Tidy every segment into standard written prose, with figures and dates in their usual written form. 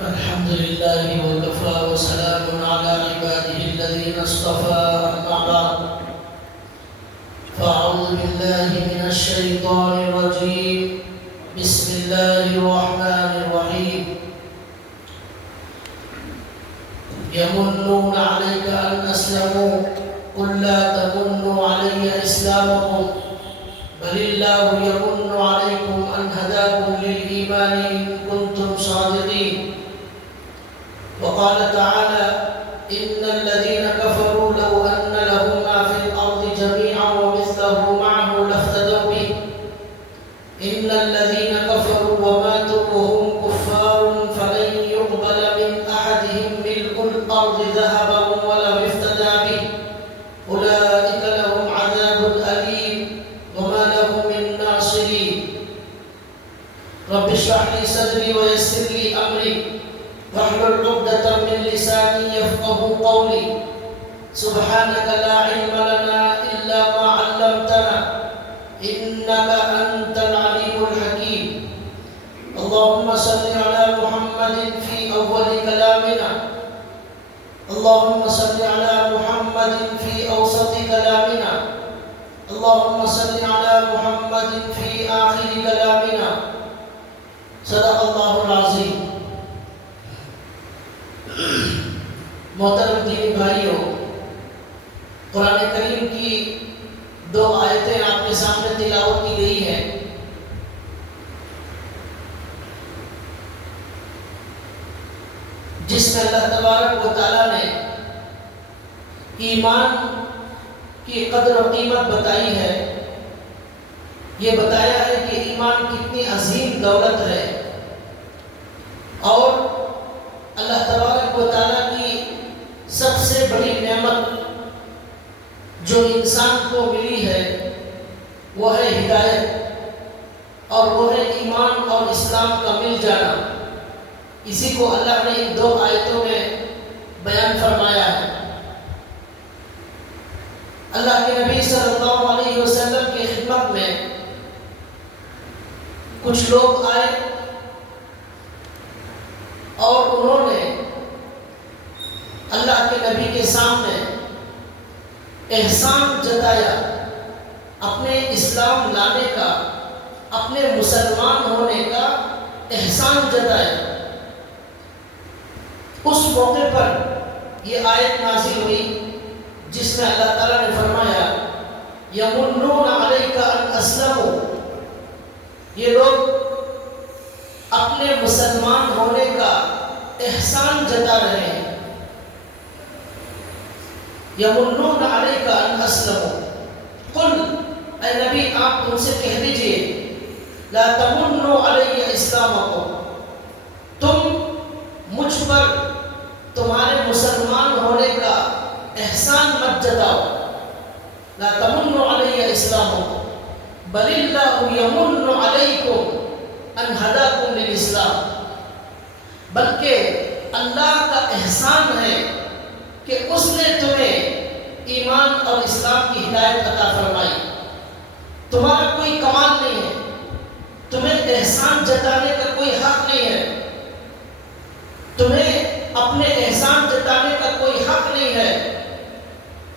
الحمد لله وكفى وسلام على عباده الذين اصطفى أما بعد فأعوذ بالله من الشيطان الرجيم بسم الله الرحمن الرحيم يمنون عليك أن أسلموا قل لا تمنوا علي إسلامكم بل الله يمن عليكم أن هداكم للإيمان إن كنتم صادقين وقال تعالى إن الذين كفروا لو أن لهم ما في الأرض جميعا ومثله معه لافتدوا به إن الذين كفروا وماتوا وهم كفار فلن يقبل من أحدهم ملء الأرض ذهبا ولو افتدى به أولئك لهم عذاب أليم وما لهم من ناصرين رب اشرح لي صدري ويسر لي أمري واحلل عقدة من لساني يفقه قولي سبحانك لا علم لنا إلا ما علمتنا إنك أنت العليم الحكيم اللهم صل على محمد في أول كلامنا اللهم صل على محمد في أوسط كلامنا اللهم صل على محمد في آخر كلامنا صدق الله العظيم محترم دینی بھائیوں، قرآن کریم کی دو آیتیں آپ کے سامنے تلاوت کی گئی ہیں۔ جس میں اللہ تبارک و تعالیٰ نے ایمان کی قدر و قیمت بتائی ہے، یہ بتایا ہے کہ ایمان کتنی عظیم دولت ہے، اور اللہ تبارک و تعالیٰ کی سب سے بڑی نعمت جو انسان کو ملی ہے وہ ہے ہدایت، اور وہ ہے ایمان اور اسلام کا مل جانا۔ اسی کو اللہ نے ان دو آیتوں میں بیان فرمایا ہے۔ اللہ کے نبی صلی اللہ علیہ وسلم کی خدمت میں کچھ لوگ آئے اور انہوں نے اللہ کے نبی کے سامنے احسان جتایا، اپنے اسلام لانے کا، اپنے مسلمان ہونے کا احسان جتایا۔ اس موقع پر یہ آیت نازل ہوئی جس میں اللہ تعالیٰ نے فرمایا یمنون علیک ان اسلموا، یہ لوگ اپنے مسلمان ہونے کا احسان جتا رہے ہیں۔ یمنون علیک ان اسلموا، قل اے نبی آپ ان سے کہہ دیجئے لا تمنوا علی اسلامکم، تم مجھ پر تمہارے مسلمان ہونے کا احسان مت جتاؤ۔ لا تمنوا علی اسلامکم بل اللہ یمن علیکم ان ہداکم للاسلام، بلکہ اللہ کا احسان ہے کہ اس نے تمہیں ایمان اور اسلام کی ہدایت عطا فرمائی۔ تمہارا کوئی کمال نہیں ہے، تمہیں احسان جتانے کا کوئی حق نہیں ہے، تمہیں اپنے احسان جتانے کا کوئی حق نہیں ہے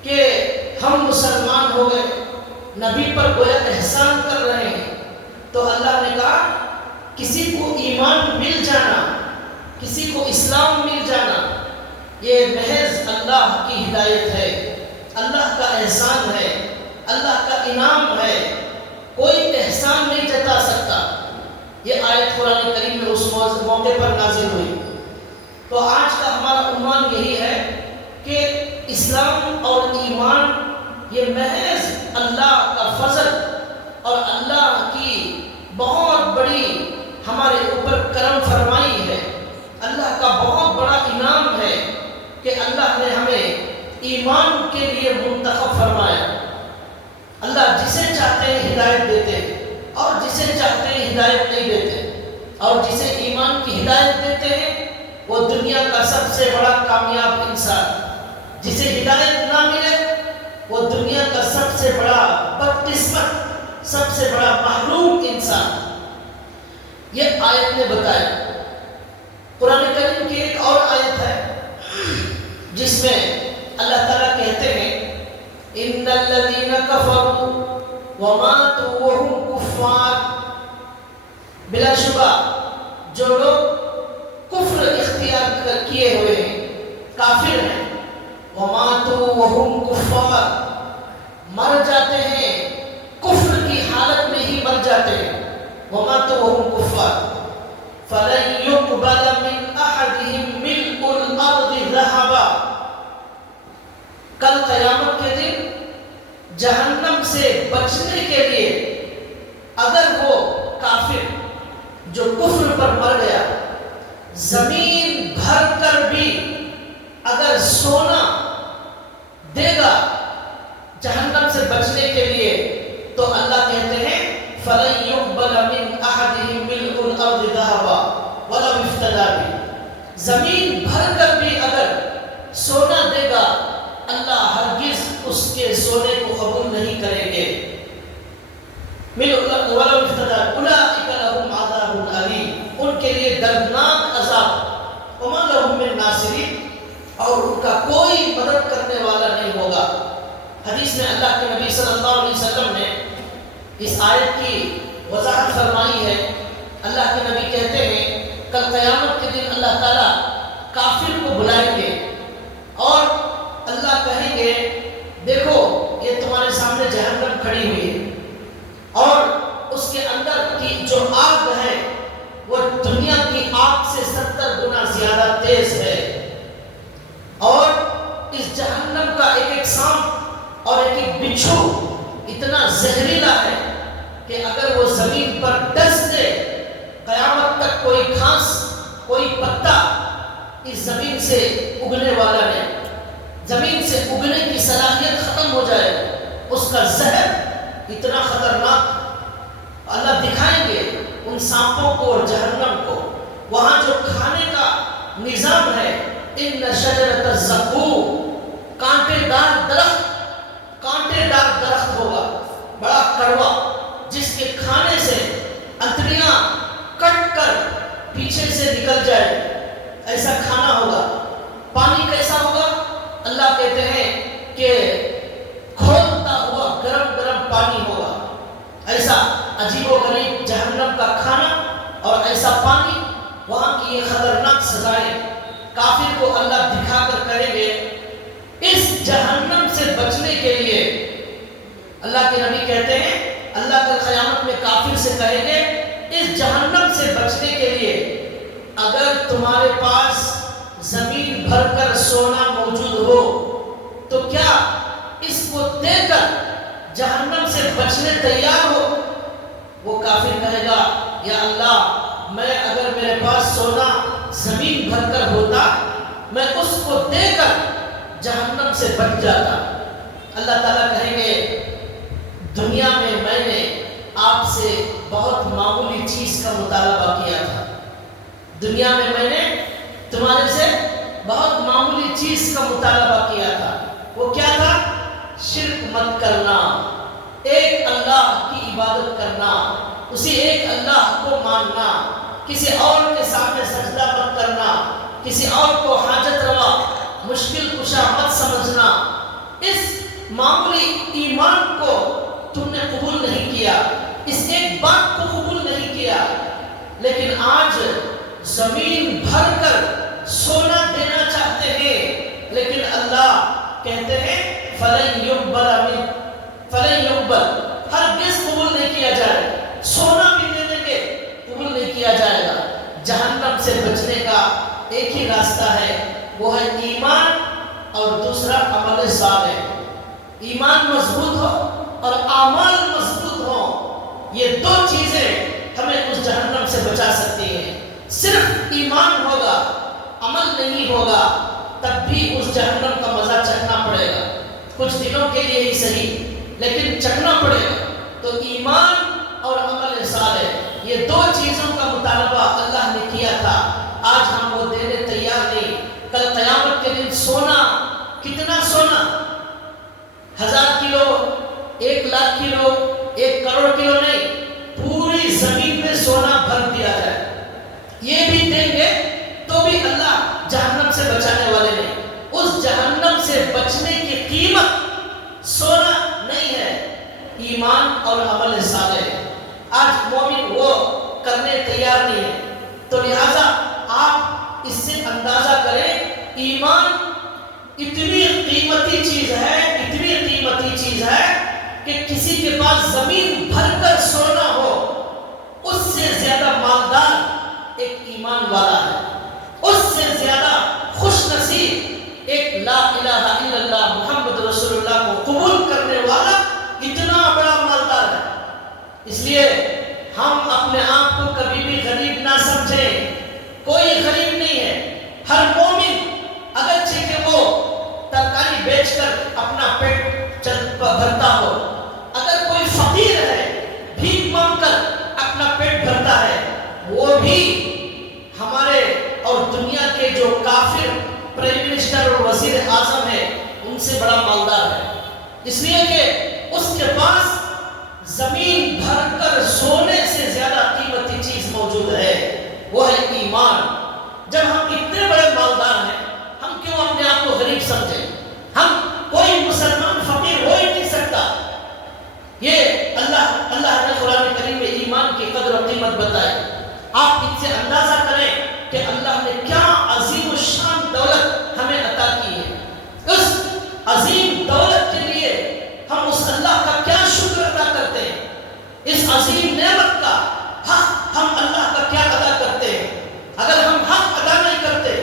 کہ ہم مسلمان ہو گئے، نبی پر گویا احسان کر رہے ہیں۔ تو اللہ نے کہا کسی کو ایمان مل جانا، کسی کو اسلام مل جانا، یہ محض اللہ کی ہدایت ہے، اللہ کا احسان ہے، اللہ کا انعام ہے، کوئی احسان نہیں جتا سکتا۔ یہ آیت قرآن کریم میں اس موقع پر نازل ہوئی۔ تو آج کا ہمارا عنوان یہی ہے کہ اسلام اور ایمان یہ محض اللہ کا فضل اور اللہ کی بہت بڑی ہمارے اوپر کرم فرمائی ہے، اللہ کا بہت بڑا انعام ہے کہ اللہ نے ہمیں ایمان کے لیے منتخب فرمایا۔ اللہ جسے چاہتے ہیں ہدایت دیتے ہیں، اور جسے چاہتے ہیں ہدایت نہیں دیتے، اور جسے ایمان کی ہدایت دیتے ہیں وہ دنیا کا سب سے بڑا کامیاب انسان، جسے ہدایت نہ ملے وہ دنیا کا سب سے بڑا بدقسمت، سب سے بڑا محروم انسان۔ یہ آیت نے بتایا۔ قرآن کریم حدیث میں اللہ تعالیٰ کہتے ہیں ان الذین کفروا وماتوا وهم کفار، بلا شبہ جو لوگ کفر اختیار کیے ہوئے ہیں، کافر ہیں، وماتوا وهم کفار، مر جاتے ہیں کفر کی حالت میں ہی مر جاتے ہیں، وماتوا وهم کفار، فلن يقبل من احدهم ملء الارض ذهبا، کل قیامت کے دن جہنم سے بچنے کے لیے اگر وہ کافر جو کفر پر مر گیا زمین بھر کر بھی اگر سونا دے گا جہنم سے بچنے کے لیے، تو اللہ کہتے ہیں فَلَن يُقْبَلَ مِنْ أَحَدِهِمْ مِلْءُ الْأَرْضِ ذَهَبًا وَلَوْ افْتَدَىٰ بِهِ، زمین بھر کر بھی اگر سونا دے گا اللہ ہرگز اس کے سونے کو قبول نہیں کریں گے۔ وَلَوْ افْتَدَىٰ أُولَٰئِكَ لَهُمْ عَذَابٌ أَلِيمٌ، ان کے لیے دردناک عذاب، وَمَا لَهُم مِّن نَاصِرِينَ، اور ان کا کوئی مدد کرنے والا نہیں ہوگا۔ حدیث میں اللہ کے نبی صلی اللہ علیہ وسلم نے اس آیت کی وضاحت فرمائی ہے۔ اللہ کے نبی کہتے ہیں کل قیامت کے دن اللہ تعالیٰ کافر کو بلائیں گے اور اللہ کہیں گے دیکھو یہ تمہارے سامنے جہنم کھڑی ہوئی ہے اور اس کے اندر کی جو آگ ہے وہ دنیا کی آگ سے 70 گنا زیادہ تیز ہے، اور اس جہنم کا ایک ایک سانپ اور ایک ایک بچھو اتنا زہریلا ہے کہ اگر وہ زمین پر ڈس دے قیامت تک کوئی گھاس کوئی پتا اس زمین سے اگنے والا نہیں، زمین سے اگنے کی صلاحیت ختم ہو جائے، اس کا زہر اتنا خطرناک اللہ دکھائیں گے ان سانپوں کو اور جہنم کو۔ وہاں جو کھانے کا نظام ہے ان شجرۃ الزقوم، کانٹے دار درخت ہوگا بڑا کڑوا، جس کے کھانے سے انتڑیاں کٹ کر پیچھے سے نکل جائے، ایسا کھانا ہوگا۔ پانی کیسا ہوگا؟ اللہ کہتے ہیں کہ کھولتا ہوا گرم پانی ہوگا، ایسا عجیب و غریب جہنم کا کھانا اور ایسا پانی، وہاں کی یہ خطرناک سزائیں کافر کو اللہ دکھا کر کہیں گے۔ اس جہنم سے بچنے کے لیے اللہ کے نبی کہتے ہیں اللہ کل قیامت میں کافر سے کہیں گے اس جہنم سے بچنے کے لیے اگر تمہارے پاس زمین بھر کر سونا موجود ہو تو کیا اس کو دے کر جہنم سے بچنے تیار ہو؟ وہ کافر کہے گا یا اللہ میں اگر میرے پاس سونا زمین بھر کر ہوتا میں اس کو دے کر جہنم سے بچ جاتا۔ اللہ تعالیٰ کہیں گے دنیا میں نے آپ سے بہت معمولی چیز کا مطالبہ کیا تھا، دنیا میں نے تمہارے سے بہت معمولی چیز کا مطالبہ کیا تھا، وہ کیا تھا؟ شرک مت کرنا، ایک اللہ کی عبادت کرنا، اسی ایک اللہ کو ماننا، کسی اور کے سامنے سجدہ مت کرنا، کسی اور کو حاجت روا مشکل کشا مت سمجھنا۔ اس معمولی ایمان کو تم نے قبول نہیں کیا، اس ایک بات کو قبول نہیں کیا، لیکن آج زمین بھر کر سونا دینا چاہتے ہیں، لیکن اللہ کہتے ہیں فَلَن يُقْبَلَ، ہرگز قبول نہیں کیا جائے، سونا بھی دے دیں گے قبول نہیں کیا جائے گا۔ جہنم سے بچنے کا ایک ہی راستہ ہے، وہ ہے ایمان اور دوسرا عمل صالح۔ ایمان مضبوط ہو اور اعمال مضبوط ہو، یہ دو چیزیں ہمیں اس جہنم سے بچا سکتی ہیں۔ صرف ایمان ہوگا عمل نہیں ہوگا تب بھی اس جہنم کا مزہ چکھنا پڑے گا، کچھ دنوں کے لیے ہی صحیح لیکن چکھنا پڑے گا۔ تو ایمان اور عمل صالح یہ دو چیزوں کا مطالبہ اللہ نے کیا تھا، آج ہم وہ دینے تیار نہیں۔ کل قیامت کے دن سونا، کتنا سونا؟ 1000 کلو، 1 لاکھ کلو، 1 کروڑ کلو نہیں، پوری زمین میں سونا بھر دیا جائے، یہ بھی دیں گے تو بھی اللہ جہنم سے بچانے والے نہیں۔ اس جہنم سے بچنے کی قیمت سونا نہیں ہے، ایمان اور عمل صالح ہے۔ آج مومن وہ کرنے تیار نہیں ہے، تو لہذا آپ اس سے اندازہ کریں ایمان اتنی قیمتی چیز ہے، اتنی قیمتی چیز ہے کہ کسی کے پاس زمین بھر کر سونا ہو اس سے زیادہ مالدار ایک ایمان والا ہے، اس سے زیادہ خوش نصیب ایک لا الہ الا اللہ محمد رسول اللہ کو قبول کرنے والا اتنا بڑا مالدار ہے۔ اس لیے ہم اپنے آپ کو کبھی بھی غریب نہ سمجھیں، کوئی غریب نہیں ہے۔ ہر مومن اگرچہ کہ وہ ترکاری بیچ کر اپنا پیٹ بھرتا ہو، اگر کوئی فقیر ہے بھیک مانگ کر اپنا پیٹ بھرتا ہے، وہ بھی ہمارے اور دنیا کے جو کافر پرائم منسٹر اور وزیر اعظم ہے ان سے بڑا مالدار ہے، اس لیے کہ اس کے پاس زمین بھر کر سونے سے زیادہ قیمتی چیز موجود ہے، وہ ہے ایمان۔ جب ہم اتنے بڑے مالدار ہیں، ہم کیوں اپنے آپ کو غریب سمجھیں؟ ہم کوئی مسلمان فقیر ہو ہی نہیں سکتا۔ یہ اللہ نے قرآن کریم میں ایمان کی قدر و قیمت بتائی۔ آپ ان سے اندازہ کریں کہ اللہ نے کیا عظیم الشان دولت ہمیں عطا کی ہے۔ اس عظیم دولت کے لیے ہم اس اللہ کا کیا شکر ادا کرتے ہیں، اس عظیم نعمت کا حق ہم اللہ کا کیا ادا کرتے ہیں۔ اگر ہم حق ادا نہیں کرتے،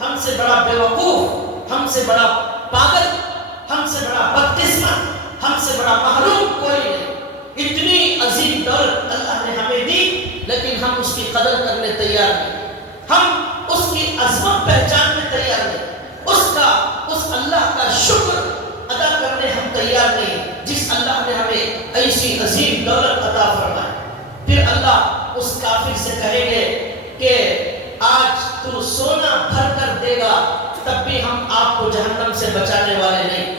ہم سے بڑا بے وقوف، ہم سے بڑا پاگل، ہم سے بڑا بدقسمت، ہم سے بڑا محروم کوئی نہیں۔ اتنی عظیم دولت اللہ نے ہمیں دی، لیکن ہم اس کی قدر کرنے تیار نہیں، ہم اس کی عظمت پہچاننے تیار نہیں، اس اللہ کا شکر ادا کرنے ہم تیار نہیں جس اللہ نے ہمیں ایسی عظیم دولت عطا فرمائی۔ پھر اللہ اس کافر سے کہیں گے کہ آج تو سونا بھر کر دے گا، تب بھی ہم آپ کو جہنم سے بچانے والے نہیں۔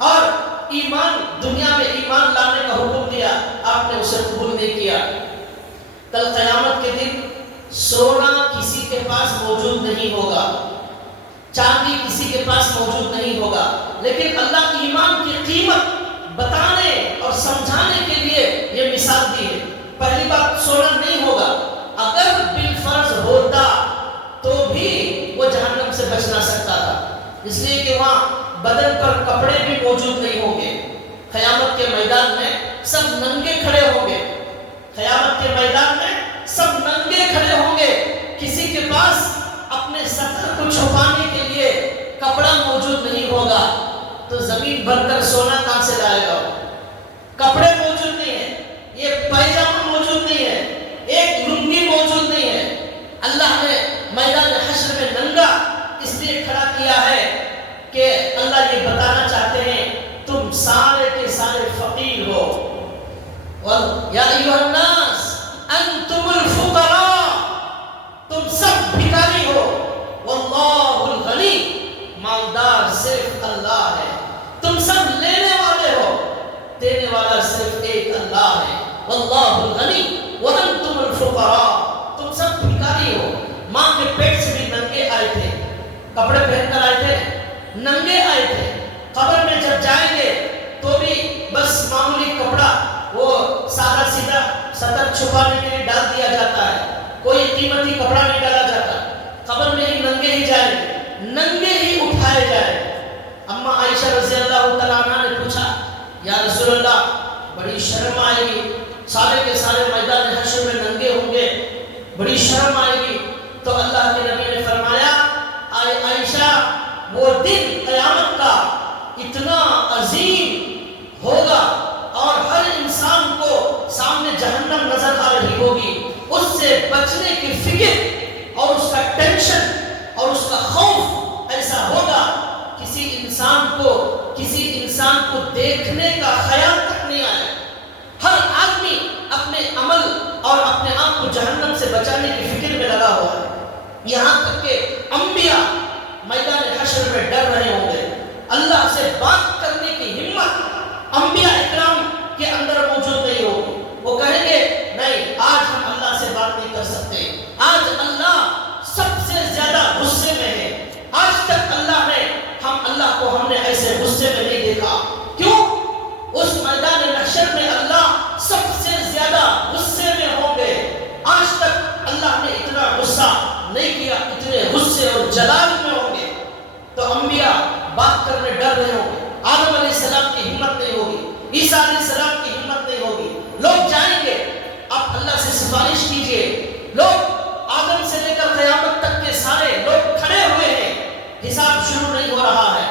اور ایمان، دنیا میں ایمان لانے کا حکم دیا، آپ نے اسے قبول نہیں کیا۔ کل قیامت کے دن سونا کسی کے پاس موجود نہیں ہوگا، چاندی کسی کے پاس موجود نہیں ہوگا، لیکن اللہ ایمان کی قیمت بتانے اور سمجھانے کے لیے یہ مثال دی ہے۔ پہلی بات، سونا نہیں ہوگا، اگر بالفرض ہوتا تو بھی وہ جہنم سے بچ نہ سکتا تھا، اس لیے کہ وہاں بدن پر کپڑے بھی موجود نہیں ہوں گے۔ قیامت کے میدان میں سب ننگے کھڑے ہوں گے، قیامت کے میدان میں سب ننگے کھڑے ہوں گے، کسی کے پاس اپنے سطر کو چھپانے کے لیے کپڑا موجود نہیں ہوگا، تو زمین بھر کر سونا کہاں سے لائے گا؟ کپڑے موجود نہیں ہیں، یہ پائجامہ موجود نہیں ہے، ایک لنگی موجود نہیں ہے۔ اللہ نے میدان حشر میں ننگا اس لیے کھڑا کیا ہے کہ اللہ یہ بتانا چاہتے ہیں تم سارے کے سارے فقیر ہو۔ یا ایھا الناس انتم الفقراء، تم سب بھکاری ہو، واللہ الغنی، مالدار صرف اللہ ہے، تم سب لینے والے ہو، دینے والا صرف ایک اللہ ہے۔ واللہ الغنی وانتم الفقراء، تم سب بھکاری ہو۔ ماں کے پیٹ سے بھی ننگے آئے تھے، کپڑے پہن کر آئے تھے، ننگے آئے تھے۔ قبر میں جب جائیں گے تو بھی بس معمولی کپڑا وہ سادہ سیدھا سطر چھپانے کے لیے ڈال دیا جاتا ہے، کوئی قیمتی کپڑا نہیں ڈالا جاتا۔ قبر میں ہی ننگے ہی جائیں گے، ننگے ہی اٹھائے جائیں۔ اما عائشہ رضی اللہ تعالیٰ عنہ نے پوچھا، یا رسول اللہ بڑی شرم آئے گی، سارے کے سارے میدان حشر میں ننگے ہوں گے، بڑی شرم آئے گی۔ تو اللہ کے نبی نے فرمایا، عائشہ وہ دن قیامت کا اتنا عظیم ہوگا اور ہر انسان کو سامنے جہنم نظر آ رہی ہوگی، اس سے بچنے کی فکر اور اس کا ٹینشن اور اس کا خوف ایسا ہوگا، کسی انسان کو دیکھنے کا خیال تک نہیں آئے۔ ہر آدمی اپنے عمل اور اپنے آپ کو جہنم سے بچانے کی فکر میں لگا ہوا ہے، یہاں تک کہ انبیاء میدان حشر میں ڈر رہے ہوں گے، اللہ سے بات کرنے کی ہمت انبیاء اکرام کے اندر موجود نہیں ہوگی۔ وہ کہیں گے نہیں، آج ہم اللہ سے بات نہیں کر سکتے، آج اللہ سب سے زیادہ غصے میں ہے، آج تک اللہ نے کو ہم نے ایسے غصے میں نہیں دیکھا. کیوں؟ اس میدان محشر میں اللہ سب سے زیادہ غصے میں ہوں گے. آج تک اللہ نے اتنا غصہ نہیں کیا، اتنے غصے اور جلال میں ہوں گے. تو انبیاء بات کرنے ڈر رہے ہوں گے. آدم علیہ السلام کی ہمت نہیں ہوگی، عیسیٰ علیہ السلام کی ہمت نہیں ہوگی. لوگ جائیں گے، آپ اللہ سے سفارش کیجئے. لوگ آدم سے لے کر قیامت تک کے سارے لوگ کھڑے ہوئے ہیں، حساب شروع نہیں ہو رہا ہے.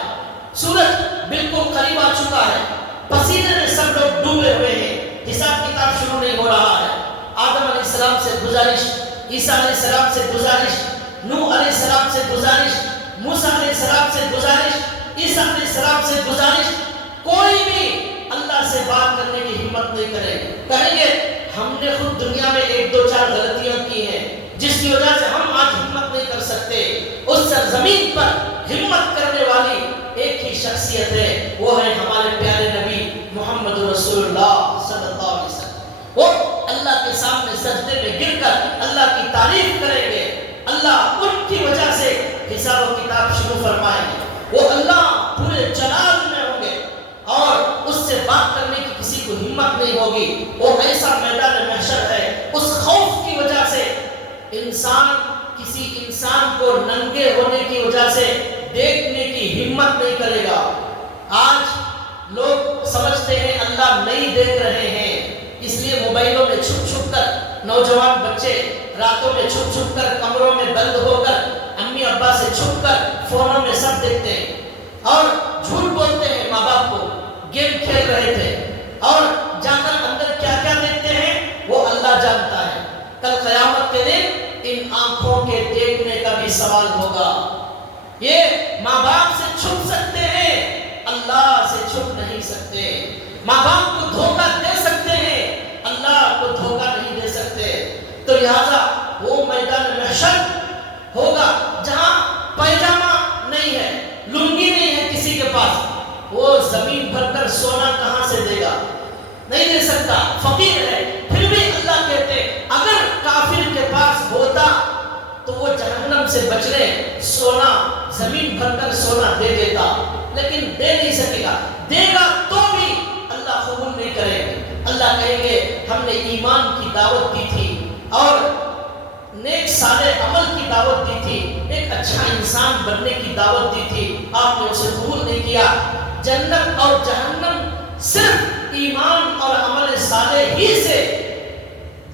سورج بالکل قریب آ چکا ہے، پسینے میں سب لوگ ڈوبے ہوئے ہیں، حساب کتاب شروع نہیں ہو رہا ہے. آدم علیہ السلام سے گزارش، عیسیٰ علیہ السلام سے گزارش، نوح علیہ السلام سے گزارش، موسیٰ علیہ السلام سے گزارش، عیسیٰ علیہ السلام سے گزارش. کوئی بھی اللہ سے بات کرنے کی ہمت نہیں کرے. کہیں گے ہم نے خود دنیا میں 1-2-4 غلطیاں کی ہیں جس کی وجہ سے ہم آج ہمت نہیں کر سکتے. اس سرزمین پر ہمت کرنے والی ایک ہی شخصیت ہے، وہ ہے ہمارے پیارے نبی محمد رسول اللہ صلی اللہ علیہ وسلم. وہ اللہ کے سامنے سجدے میں گر کر اللہ کی تعریف کریں گے. اللہ ان کی وجہ سے حساب و کتاب شروع فرمائیں گے. وہ اللہ پورے جلال میں ہوں گے اور اس سے بات کرنے کی کسی کو ہمت نہیں ہوگی. وہ ایسا میدان محشر ہے، اس خوف کی وجہ سے انسان کسی انسان کو ننگے ہونے کی وجہ سے دیکھنے کی ہمت نہیں کرے گا. آج لوگ سمجھتے ہیں اللہ نہیں دیکھ رہے ہیں، اس لیے موبائلوں میں چھپ چھپ کر نوجوان بچے راتوں میں چھپ چھپ کر کمروں میں بند ہو کر امی ابا سے چھپ کر فونوں میں سب دیکھتے ہیں اور جھوٹ بولتے ہیں. ماں باپ کو گیم کھیل رہے تھے اور جا کر اندر کیا کیا دیکھتے ہیں وہ اللہ جانتا ہے. کل قیامت کے دن ان آنکھوں کے دیکھنے کا بھی سوال ہوگا. یہ ماں باپ سے چھپ سکتے ہیں، اللہ سے چھپ نہیں سکتے. ماں باپ کو دھوکہ دے سکتے ہیں، اللہ کو دھوکہ نہیں دے سکتے. تو لہذا وہ میدان محشر ہوگا جہاں پیجامہ نہیں ہے، لنگی نہیں ہے کسی کے پاس. وہ زمین بھر کر سونا کہاں سے دے گا؟ نہیں دے سکتا، فقیر ہے. پھر بھی اللہ کہتے اگر کافر کے پاس ہوتا تو وہ جہنم سے بچنے سونا زمین بھر کر سونا دے دیتا، لیکن دے نہیں سکے گا. دے گا تو بھی اللہ قبول نہیں کرے گا. اللہ کہیں گے ہم نے ایمان کی دعوت دی تھی اور نیک صالح عمل کی دعوت دی تھی، ایک اچھا انسان بننے کی دعوت دی تھی، آپ نے اسے قبول نہیں کیا. جنت اور جہنم صرف ایمان اور عمل صالح ہی سے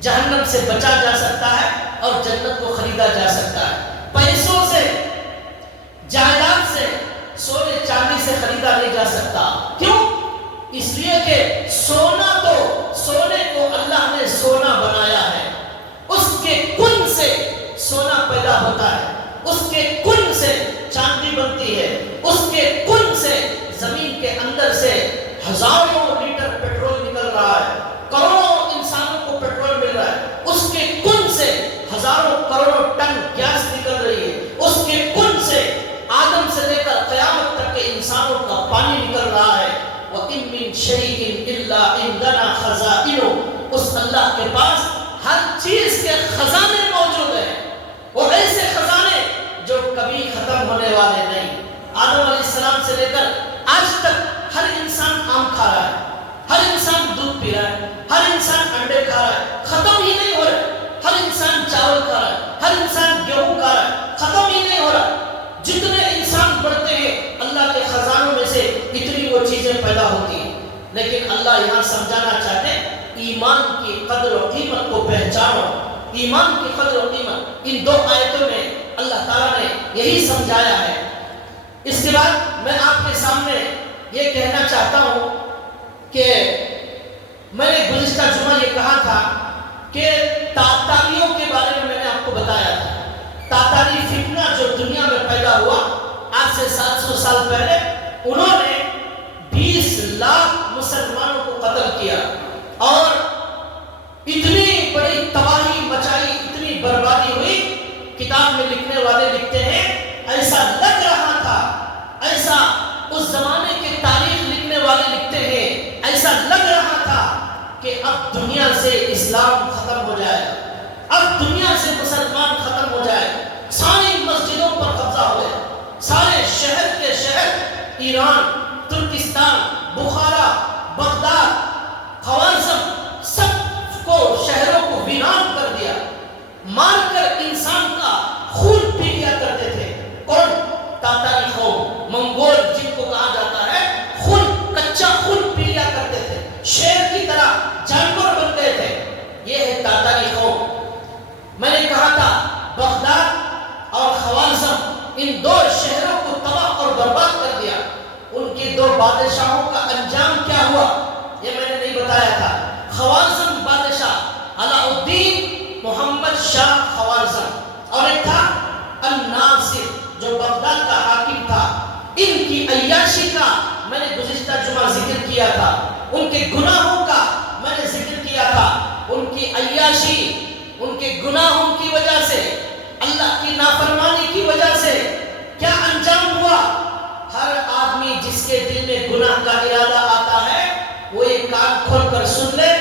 جہنم سے بچا جا سکتا ہے اور جنت کو خریدا جا سکتا ہے. پیسوں سے، جائیداد سے، سونے چاندی سے خریدا نہیں جا سکتا. کیوں؟ اس لیے کہ سونا تو سونے کو اللہ نے سونا بنایا ہے، اس کے کن سے سونا پیدا ہوتا ہے، اس کے کن سے چاندی بنتی ہے، اس کے کن سے زمین کے اندر سے ہزاروں لیٹر پیٹرول نکل رہا ہے، کروڑوں انسانوں کو پیٹرول مل رہا ہے. اس کے کن سے ہزاروں کروڑوں ٹن گیس نکل رہی ہے، اس کے کن سے آدم سے لے کر قیامت تک کے انسانوں کا پانی نکل رہا ہے. وَإِن مِّن شَيْءٍ إِلَّا عِندَنَا خَزَائِنُهُ. اس اللہ کے پاس ہر چیز کے خزانے موجود ہیں، وہ ایسے خزانے جو کبھی ختم ہونے والے نہیں. آدم علیہ السلام سے لے کر آج تک ہر انسان آم کھا رہا ہے، ہر انسان دودھ پی رہا ہے، ہر انسان انڈے کھا رہا ہے، ختم ہی نہیں ہو رہا. ہر انسان چاول کھا رہا ہے، ہر انسان گیہوں کھا رہا ہے، ختم ہی نہیں ہو رہا. جتنے انسان بڑھتے ہیں اللہ کے خزانوں میں سے اتنی وہ چیزیں پیدا ہوتی ہیں. لیکن اللہ یہاں سمجھانا چاہتے ہیں ایمان کی قدر و قیمت کو پہچانو. ایمان کی قدر و قیمت ان 2 آیتوں میں اللہ تعالیٰ نے یہی سمجھایا ہے. اس کے بعد میں آپ کے سامنے یہ کہنا چاہتا ہوں کہ میں نے گزشتہ جمعہ یہ کہا تھا کہ تاتاریوں کے بارے میں میں نے آپ کو بتایا تھا. تاتاری فتنہ جو دنیا میں پیدا ہوا آج سے 700 سال پہلے، انہوں نے 20 لاکھ مسلمانوں کو قتل کیا اور اتنی بڑی تباہی مچائی، اتنی بربادی ہوئی. کتاب میں لکھنے والے لکھتے ہیں ایسا لگ رہا تھا، ایسا اس زمانے کے تاریخ لکھنے والے لکھتے ہیں ایسا لگ رہا تھا کہ اب دنیا سے اسلام ختم ہو جائے، اب دنیا سے مسلمان ختم ہو جائے. ساری مسجدوں پر قبضہ ہوئے، سارے شہر کے شہر ان دو شہروں کو تباہ اور برباد کر دیا۔ ان کی دو بادشاہوں کا انجام کیا ہوا یہ میں نے نہیں بتایا تھا۔ خوارزم بادشاہ علاء الدین محمد شاہ خوارزم، اور ایک تھا الناصر جو بغداد کا حاکم تھا۔ ان کی عیاشی کا میں نے گزشتہ جمعہ ذکر کیا تھا، ان کے گناہوں کا میں نے ذکر کیا تھا۔ ان کی عیاشی، ان کے گناہوں کی وجہ سے، اللہ کی نافرمانی کی وجہ سے کیا انجام ہوا؟ ہر آدمی جس کے دل میں گناہ کا ارادہ آتا ہے وہ ایک کان کھول کر سن لے،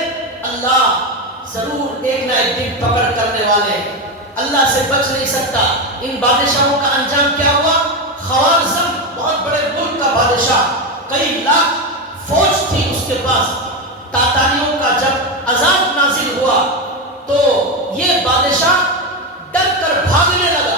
اللہ ضرور ایک نہ ایک دن پکڑ کرنے والے ہیں، اللہ سے بچ نہیں سکتا۔ ان بادشاہوں کا انجام کیا ہوا؟ خوارزم بہت بڑے ملک کا بادشاہ، کئی لاکھ فوج تھی اس کے پاس۔ تاتاریوں کا جب عذاب نازل ہوا تو یہ بادشاہ ڈر کر بھاگنے لگا،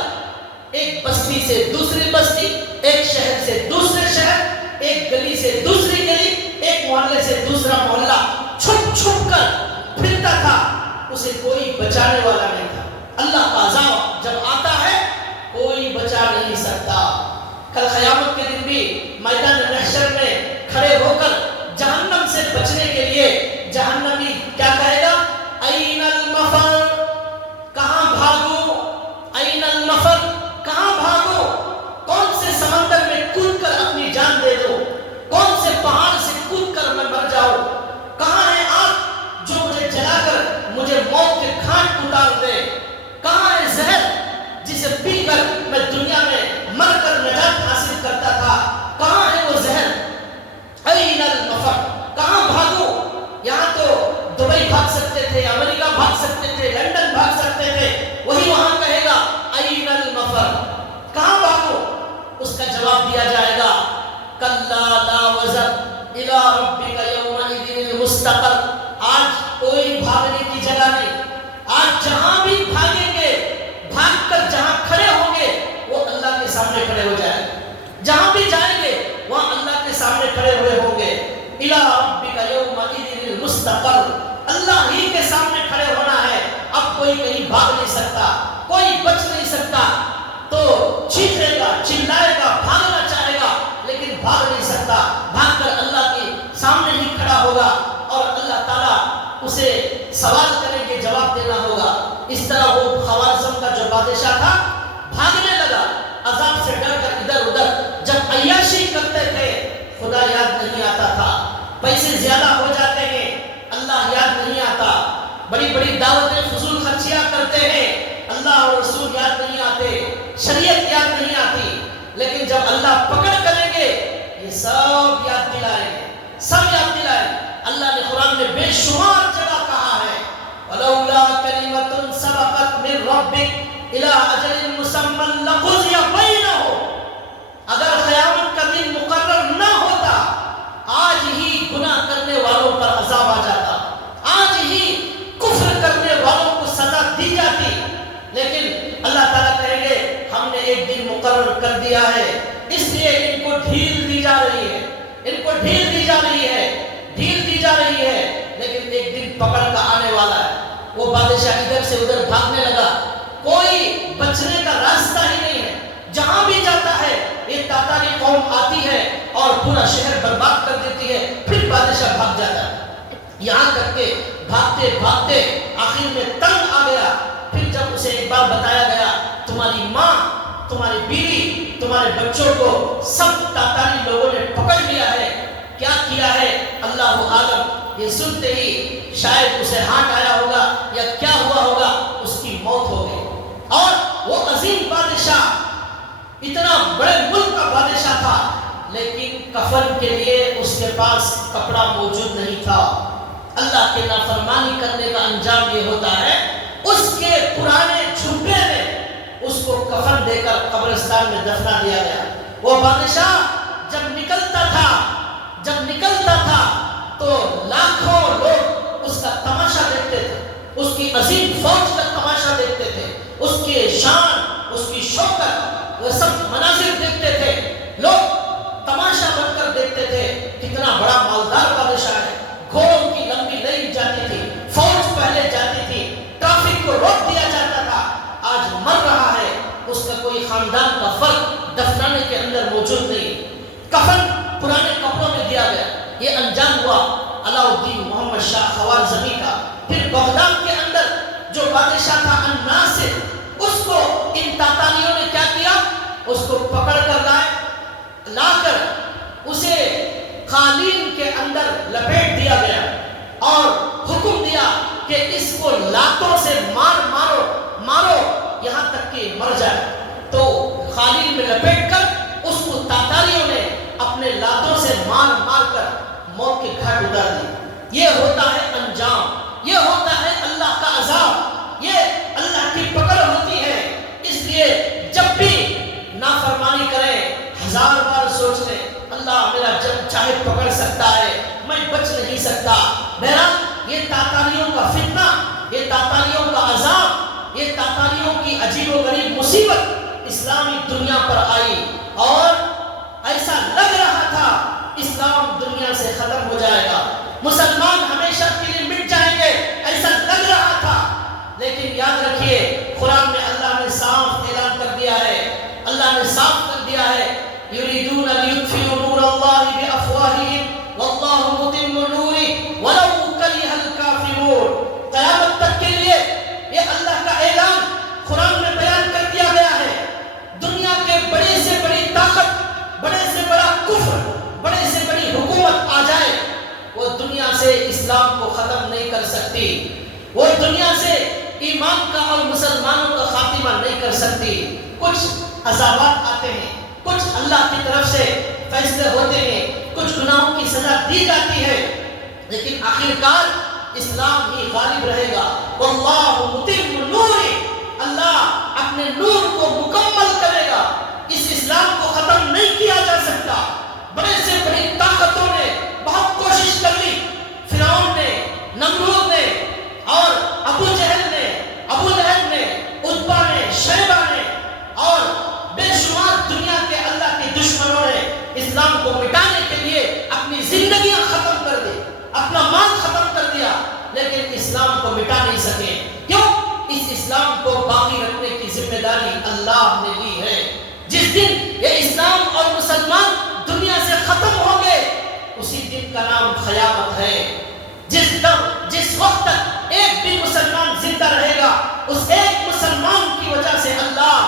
ایک بستی سے دوسری بستی، ایک شہر سے دوسرے شہر، ایک گلی سے دوسری گلی، ایک محلے سے دوسرا محلہ، چھپ چھپ کر پھرتا تھا، اسے کوئی بچانے والا نہیں تھا۔ اللہ کا عذاب جب آتا ہے کوئی بچا نہیں سکتا۔ کل قیامت کے دن بھی میدان محشر میں کھڑے ہو کر جہنم سے بچنے کے لیے جہنمی کیا کہے گا؟ این المفر، کہاں بھاگو؟ این المفر، کہاں بھاگو؟ کون سے سمندر میں کود کر اپنی جان دے دو؟ کون سے پہاڑ سے کود کر میں مر جاؤں؟ کہاں ہے آگ جو مجھے جلا کر مجھے موت کے گھاٹ اتار دے؟ کہاں ہے زہر جسے پی کر میں دنیا میں مر کر نجات حاصل کرتا تھا؟ کہاں ہے وہ زہر؟ این المفر، کہاں بھاگو؟ یہاں تو دبئی بھاگ سکتے تھے، امریکہ بھاگ سکتے تھے، لندن بھاگ سکتے تھے، وہی وہاں کہے گا این المفر، کہاں بھاگو؟ اس کا جواب دیا جائے گا کلا لا وزر الی ربک یومئذ المستقر، آج کوئی بھاگنے کی جگہ نہیں، آج جہاں بھی بھاگیں گے، بھاگ کر جہاں کھڑے ہوں گے وہ اللہ کے سامنے کھڑے ہو جائیں گے، جہاں بھی جائیں گے وہاں اللہ کے سامنے کھڑے ہوئے ہوں گے۔ الی ربک یومئذ المستقر، اللہ ہی کے سامنے کھڑے ہونا ہے، اب کوئی کہیں بھاگ نہیں سکتا، کوئی بچ نہیں سکتا، تو چیخے گا، چلائے گا، بھاگنا چاہے گا لیکن بھاگ نہیں سکتا، بھاگ کر اللہ کے سامنے ہی کھڑا ہوگا اور اللہ تعالیٰ اسے سوال کریں گے، جواب دینا ہوگا۔ اس طرح وہ خوارزم کا جو بادشاہ تھا بھاگنے لگا، عذاب سے ڈر کر ادھر ادھر، جب عیاشی کرتے تھے خدا یاد نہیں آتا تھا، پیسے زیادہ ہو جاتے ہیں اللہ یاد نہیں آتا، بڑی بڑی دعوتیں فضول خرچیاں کرتے ہیں اللہ اور رسول یاد نہیں آتے، شریعت یاد نہیں آتی، لیکن جب اللہ پکڑ کریں گے یہ سب یاد دلائیں گے، سب یاد دلائیں۔ اللہ نے قرآن میں بے شمار جگہ کہا ہے وَلَوْلَا كَلِمَةٌ سَبَقَتْ مِنْ رَبِّكَ إِلَىٰ أَجَلٍ مُّسَمًّى لَقُضِيَ بَيْنَهُمْ، اگر قیامت کا دن مقرر نہ ہوتا آج ہی گناہ کرنے والوں پر عذاب آ جاتا، آج ہی کفر کرنے والوں کو سزا دی جاتی، لیکن اللہ تعالیٰ کہیں گے ہم نے ایک دن مقرر کر دیا ہے، اس لیے ان کو ڈھیل دی جا رہی ہے، ان کو ڈھیل دی جا رہی ہے، ڈھیل دی جا رہی ہے، لیکن ایک دن پکڑ کا آنے والا ہے۔ وہ بادشاہ ادھر سے ادھر بھاگنے لگا، کوئی بچنے کا راستہ ہی نہیں ہے، جہاں بھی جاتا ہے یہ تاتاری قوم آتی ہے اور پورا شہر برباد کر دیتی ہے، پھر بادشاہ بھاگ جاتا ہے، یہاں تک کہ بھاگتے بھاگتے آخر میں تنگ آ گیا۔ پھر جب اسے ایک بار بتایا گیا تمہاری ماں، تمہاری بیوی، تمہارے بچوں کو سب تاتاری لوگوں نے پکڑ لیا ہے، کیا کیا ہے اللہ عالم، یہ سنتے ہی شاید اسے ہاتھ آیا ہوگا یا کیا ہوا ہوگا، اس کی موت ہو گئی۔ اور وہ عظیم بادشاہ اتنا بڑے ملک کا بادشاہ تھا لیکن کفن کے لیے اس کے پاس کپڑا موجود نہیں تھا۔ اللہ کے نافرمانی کرنے کا انجام یہ ہوتا ہے اس کے پرانے جھبے میں اس کو کفن دے کر قبرستان میں دفنا دیا گیا۔ وہ بادشاہ جب نکلتا تھا تو لاکھوں لوگ اس کا تماشا دیکھتے تھے، اس کی عظیم فوج کا تماشا دیکھتے تھے، اس کی شان، اس کی شوکت، وہ سب مناظر دیکھتے تھے، لوگ تماشا بن کر دیکھتے تھے کتنا بڑا مالدار بادشاہ ہے۔ گھوڑوں کی لمبی لائن جاتی تھی، فوج پہلے جاتی تھی، ٹریفک کو روک دیا جاتا تھا، آج مر رہا ہے، اس کا کوئی خاندان کا فرق یہ انجام ہوا علاؤالدین محمد شاہ خوارزمی کا۔ پھر بغداد کے اندر جو بادشاہ تھا الناصر، اس کو ان تاتاریوں نے کیا کیا؟ اس کو پکڑ کر لا کر اسے قالین کے اندر لپیٹ دیا گیا اور حکم دیا کہ اس کو لاتوں سے مارو یہاں تک کہ مر جائے۔ تو قالین میں لپیٹ کر اس کو تاتاریوں نے اپنے لاتوں سے مار کر موت کے گھاٹ اتار دی۔ یہ ہوتا ہے انجام، یہ ہوتا ہے اللہ کا عذاب، یہ اللہ کی پکڑ ہوتی ہے۔ اس لیے جب بھی نافرمانی کریں 1000 بار سوچ لیں اللہ میرا جب چاہے پکڑ سکتا ہے، میں بچ نہیں سکتا۔ بہرحال یہ تاتاریوں کا فتنہ، یہ تاتاریوں کا عذاب، یہ تاتاریوں کی عجیب و غریب مصیبت اسلامی دنیا پر آئی اور ایسا لگ رہا تھا اسلام دنیا سے ختم ہو جائے گا، مسلمان ہمیشہ کے لیے مٹ جائیں گے، ایسا لگ رہا تھا۔ لیکن یاد رکھیے قرآن میں اللہ نے صاف اعلان کر دیا ہے، اللہ نے صاف کر دیا ہے یریدون لیطفئوا نور اللہ بافواہہم واللہ متم نورہ ولو کرہ الکافرون۔ قیامت تک کے لیے یہ اللہ کا اعلان قرآن میں بیان کر دیا گیا ہے۔ دنیا کے بڑے سے بڑی طاقت، بڑے سے بڑا کفر، بڑے سے بڑی حکومت آ جائے، وہ دنیا سے اسلام کو ختم نہیں کر سکتی، وہ دنیا سے ایمان کا اور مسلمانوں کا خاتمہ نہیں کر سکتی۔ کچھ عذابات آتے ہیں، کچھ اللہ کی طرف سے فیصلے ہوتے ہیں، کچھ گناہوں کی سزا دی جاتی ہے، لیکن آخرکار اسلام ہی غالب رہے گا۔ واللہ متم نورہ، اللہ اپنے نور کو مکمل کرے گا، اس اسلام کو ختم نہیں کیا جا سکتا۔ بڑے سے بڑی طاقتوں نے بہت کوشش کر لی، فرعون نے، نمرود نے اور ابو جہل نے، ابو لہب نے، عتبہ نے، شیبہ نے اور بے شمار دنیا کے اللہ کے دشمنوں نے اسلام کو مٹانے کے لیے اپنی زندگیاں ختم کر دی، اپنا مال ختم کر دیا، لیکن اسلام کو مٹا نہیں سکے۔ کیوں؟ اس اسلام کو باقی رکھنے کی ذمہ داری اللہ نے لی ہے۔ جس دن یہ اسلام اور مسلمان دنیا سے ختم ہوں گے اسی دن کا نام قیامت ہے۔ جس وقت تک ایک بھی مسلمان زندہ رہے گا، اس ایک مسلمان کی وجہ سے اللہ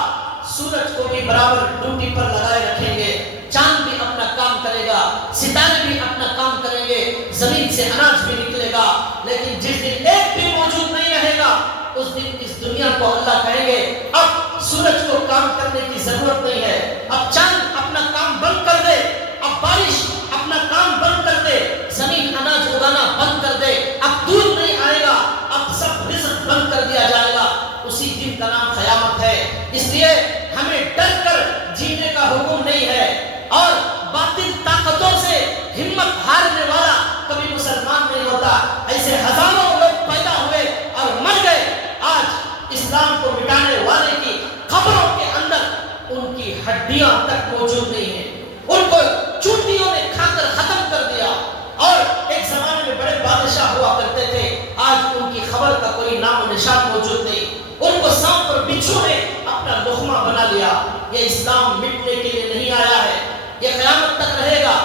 سورج کو بھی برابر ڈیوٹی پر لگائے رکھیں گے، چاند بھی اپنا کام کرے گا، ستارے بھی اپنا کام کریں گے، زمین سے اناج بھی نکلے گا۔ لیکن جس دن ایک بھی موجود نہیں رہے گا اس دن اس دنیا کو اللہ کہیں گے اب سورج کو کام کرنے کی ضرورت نہیں ہے، اب چاند اپنا کام بند کر دے، اب بارش اپنا کام بند کر دے، زمین اناج اگانا بند کر دے، اب دودھ نہیں آئے گا، اب سب رزق بند کر دیا جائے گا۔ اسی دن کا نام قیامت ہے۔ اس لیے ہمیں ڈر کر جینے کا حکم نہیں ہے، اور باطل طاقتوں سے ہمت ہارنے والا کبھی مسلمان نہیں ہوتا۔ ایسے ہزاروں لوگ پیدا ہوئے اور مر گئے، آج اسلام کو مٹانے والے کی قبروں کے اندر ان کی ہڈیاں تک موجود نہیں ہیں، ان کو چونٹیوں نے کھا کر ختم کر دیا۔ اور ایک زمانے میں بڑے بادشاہ ہوا کرتے تھے، آج ان کی خبر کا کوئی نام و نشان موجود نہیں، ان کو سانپ اور بچھو نے اپنا لقمہ بنا لیا۔ یہ اسلام مٹنے کے لیے نہیں آیا ہے، یہ قیامت تک رہے گا۔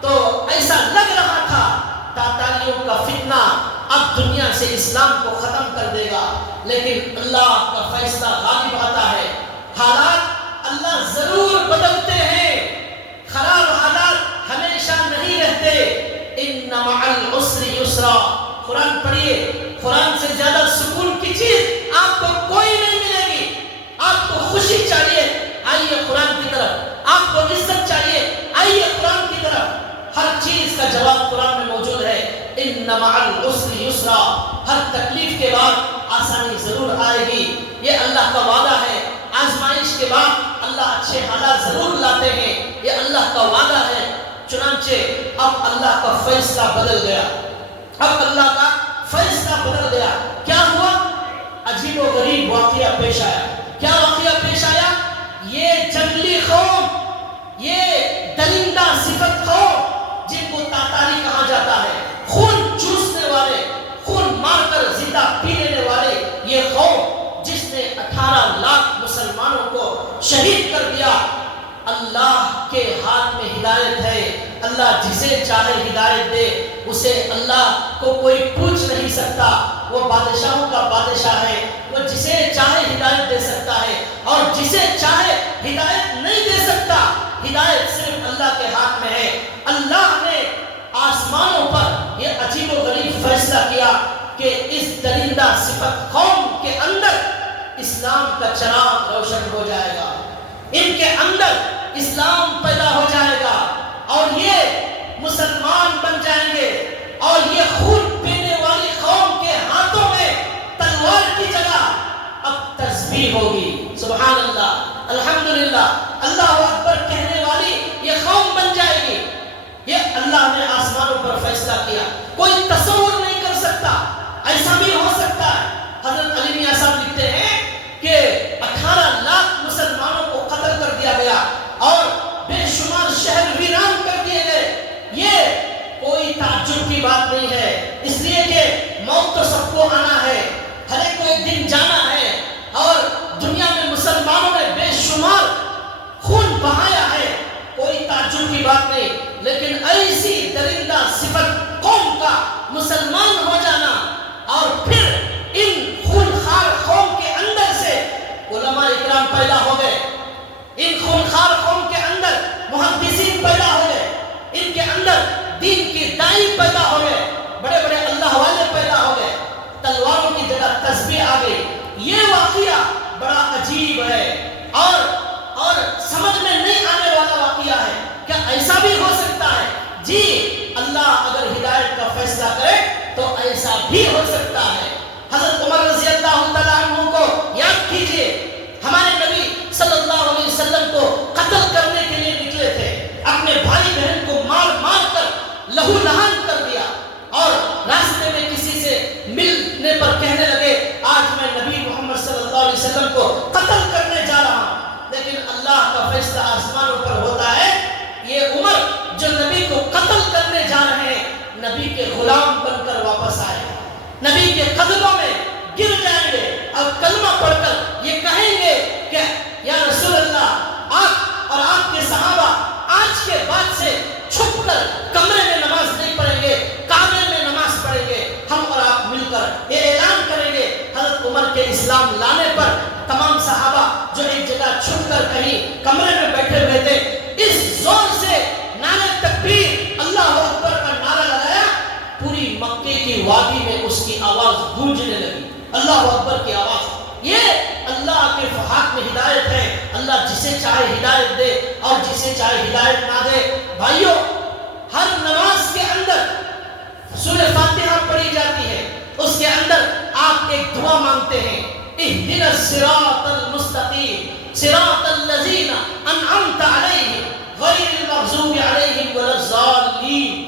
تو ایسا لگ رہا تھا تاتاریوں کا فتنہ اب دنیا سے اسلام کو ختم کر دے گا، لیکن اللہ کا فیصلہ غالب آتا ہے۔ حالات اللہ ضرور بدلتے ہیں، خراب حالات ہمیشہ نہیں رہتے۔ ان مع العسر یسرا، قرآن پڑھیے، قرآن سے زیادہ سکون کی چیز آپ کو کوئی نہیں ملے گی۔ آپ کو خوشی چاہیے، آئیے قرآن کی طرف، آپ کو عزت چاہیے، آئیے قرآن کی طرف۔ ہر چیز کا جواب قرآن میں موجود ہے۔ ان مع العسر یسرا، ہر تکلیف کے بعد آسانی ضرور آئے گی، یہ اللہ کا وعدہ ہے۔ آزمائش کے بعد اللہ اچھے حالات ضرور لاتے ہیں، یہ اللہ کا وعدہ ہے۔ چنانچہ اب اللہ کا فیصلہ بدل گیا، اب اللہ کا فیصلہ بدل گیا۔ کیا ہوا؟ عجیب و غریب واقعہ پیش آیا۔ کیا واقعہ پیش آیا؟ یہ جنگلی قوم، یہ درندہ صفت قوم جن کو تاتاری کہا جاتا ہے، خون چوسنے والے، خون مار کر زندہ پی لینے والے، یہ قوم جس نے 18 لاکھ مسلمانوں کو شہید کر دیا۔ اللہ کے ہاتھ میں ہدایت ہے، اللہ جسے چاہے ہدایت دے، اسے اللہ کو کوئی پوچھ نہیں سکتا، وہ بادشاہوں کا بادشاہ ہے، وہ جسے چاہے ہدایت دے سکتا ہے اور جسے چاہے ہدایت نہیں دے سکتا۔ ہدایت صرف اللہ کے ہاتھ میں ہے۔ اللہ نے آسمانوں پر یہ عجیب و غریب فیصلہ کیا کہ اس درندہ صفت قوم کے اندر اسلام کا چراغ روشن ہو جائے گا، ان کے اندر اسلام پیدا ہو جائے گا اور یہ مسلمان بن جائیں گے، اور یہ خون پینے والی قوم کے ہاتھوں میں تلوار کی جگہ اب تسبیح ہوگی۔ سبحان اللہ، الحمدللہ، اللہ اکبر کہنے والی یہ قوم بن جائے گی۔ یہ اللہ نے آسمانوں پر فیصلہ کیا، کوئی تصور نہیں کر سکتا۔ ایسا بھی ہو سکتا ہے، حضرت علی میاں صاحب لکھتے ہیں کہ 18 لاکھ مسلمانوں کو قتل کر دیا گیا اور بے شمار شہر ویران کر دیے گئے۔ یہ کوئی تعجب کی بات نہیں ہے، اس لیے کہ موت تو سب کو آنا ہے، ہر ایک کو ایک دن جانا ہے، اور دنیا میں مسلمانوں نے بے شمار خون بہایا ہے، کوئی تعجب کی بات نہیں۔ لیکن ایسی درندہ صفت قوم کا مسلمان ہو جانا اور پھر ان خونخوار قوم کے اندر سے علماء اکرام پیدا ہو گئے، ان خونخوار قوم کے اندر محدثین پیدا ہو گئے، ان کے اندر دین کی داعی پیدا ہو گئے، بڑے بڑے اللہ والے پیدا ہو گئے، تلواروں کی جگہ تسبیح آ گئی۔ یہ واقعہ بڑا عجیب ہے اور سمجھ میں نہیں آنے والا واقعہ ہے۔ کیا ایسا بھی ہو سکتا ہے؟ جی، اللہ اگر ہدایت کا فیصلہ کرے تو ایسا بھی ہو سکتا ہے۔ حضرت عمر رضی اللہ تعالیٰ عنہ کو یاد کیجئے، ہمارے نبی صلی اللہ علیہ وسلم کو قتل کرنے کے لیے نکلے تھے، اپنے بھائی بہن کو مار مار کر لہو لہان کر دیا، اور راستے میں کسی سے ملنے پر کہنے لگے آج میں نبی محمد صلی اللہ علیہ وسلم کو قتل کرنے جا رہا ہوں۔ لیکن اللہ کا فیصلہ آسمانوں پر ہوتا ہے، یہ عمر جو نبی کو قتل کرنے جا رہے ہیں، نبی کے غلام بن کر واپس آئے، نبی کے قدموں میں گر جائیں گے اور کلمہ پڑھ کر یہ کہیں گے کہ یا رسول اللہ، آپ اور آپ کے صحابہ آج کے بعد سے چھپ کر کمرے میں نماز نہیں پڑھیں گے، کعبے میں نماز پڑھیں گے، ہم اور آپ مل کر یہ اعلان کریں گے۔ حضرت عمر کے اسلام لانے پر تمام صحابہ جو ایک جگہ چھپ کر کہیں کمرے میں بیٹھے ہوئے تھے، اس زور سے نعرہ تکبیر اللہ اکبر کا نعرہ لگایا، پوری مکے کی وادی میں اس کی آواز گونجنے لگی، اللہ اکبر کی آواز۔ یہ اللہ کے ہاتھ میں ہدایت ہے، اللہ جسے چاہے ہدایت دے اور جسے چاہے ہدایت نہ دے۔ بھائیو، ہر نماز کے اندر سورہ فاتحہ پڑھی جاتی ہے، اس کے اندر آپ ایک دعا مانگتے ہیں، اہدنا الصراط المستقیم صراط الذین انعمت علیہم غیر المغضوب علیہم ولا الضالین۔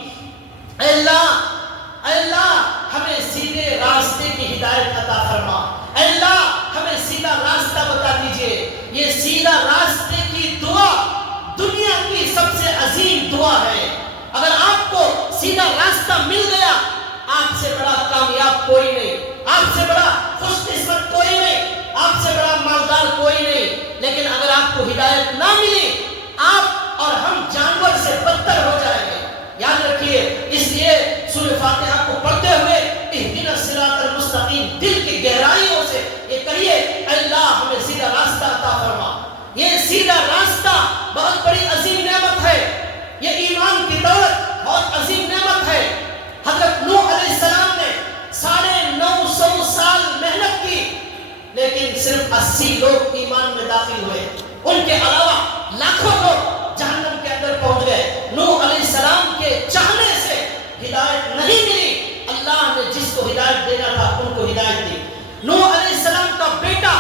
اے اللہ ہمیں سیدھے راستے کی ہدایت عطا فرما، اے اللہ ہمیں سیدھا راستہ بتا دیجئے۔ یہ سیدھا راستے کی دعا دنیا کی سب سے عظیم دعا ہے۔ اگر آپ کو سیدھا راستہ مل گیا، آپ سے بڑا کامیاب کوئی نہیں، آپ سے بڑا خوش قسمت کوئی نہیں، آپ سے بڑا مالدار کوئی نہیں۔ لیکن اگر آپ کو ہدایت نہ ملی، آپ اور ہم جانور سے بدتر ہو جائیں گے۔ یاد رکھیے، اس لیے سورہ فاتحہ کو پڑھتے ہوئے اہدنا الصراط المستقیم دل کی گہرائیوں سے یہ کہیے، اے اللہ ہمیں سیدھا راستہ عطا فرما۔ یہ سیدھا راستہ بہت بڑی عظیم نعمت ہے، یہ ایمان کی دولت بہت عظیم نعمت ہے۔ حضرت نوح علیہ السلام نے 950 سال محنت کی، لیکن صرف 80 لوگ ایمان میں داخل ہوئے، ان کے علاوہ لاکھوں لوگ جہنم کے اندر پہنچ گئے۔ نوح علیہ السلام کے چاہنے سے ہدایت نہیں ملی، اللہ نے جس کو ہدایت دینا تھا ان کو ہدایت دی۔ نوح علیہ السلام کا بیٹا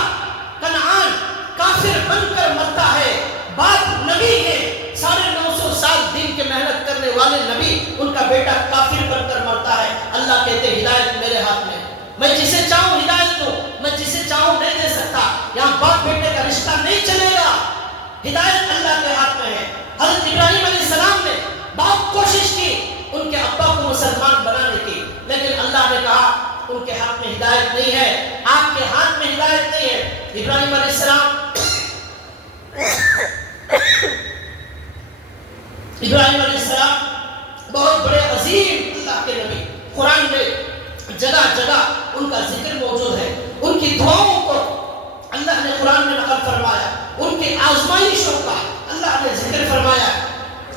کنعان کافر بن کر مرتا ہے، باپ نبی ہے، 950 سال دین کے محنت کرنے والے نبی، ان کا بیٹا کافر بن کر مرتا ہے۔ اللہ کہتے ہدایت میرے ہاتھ میں، میں جسے چاہوں ہدایت دوں، میں جسے چاہوں نہیں دے سکتا۔ یہاں باپ بیٹے کا رشتہ نہیں چلے گا، ہدایت اللہ کے ہاتھ میں ہے۔ حضرت ابراہیم علیہ السلام نے بہت کوشش کی ان کے ابا کو مسلمان بنانے کی، لیکن اللہ نے کہا ان کے ہاتھ میں ہدایت نہیں ہے، آپ کے ہاتھ میں ہدایت نہیں ہے۔ ابراہیم علیہ السلام ابراہیم علیہ السلام جگہ جگہ ان کا ذکر موجود ہے، ان کی دعاؤں کو اللہ نے قرآن میں نقل فرمایا، ان کی آزمائشوں کا اللہ نے ذکر فرمایا،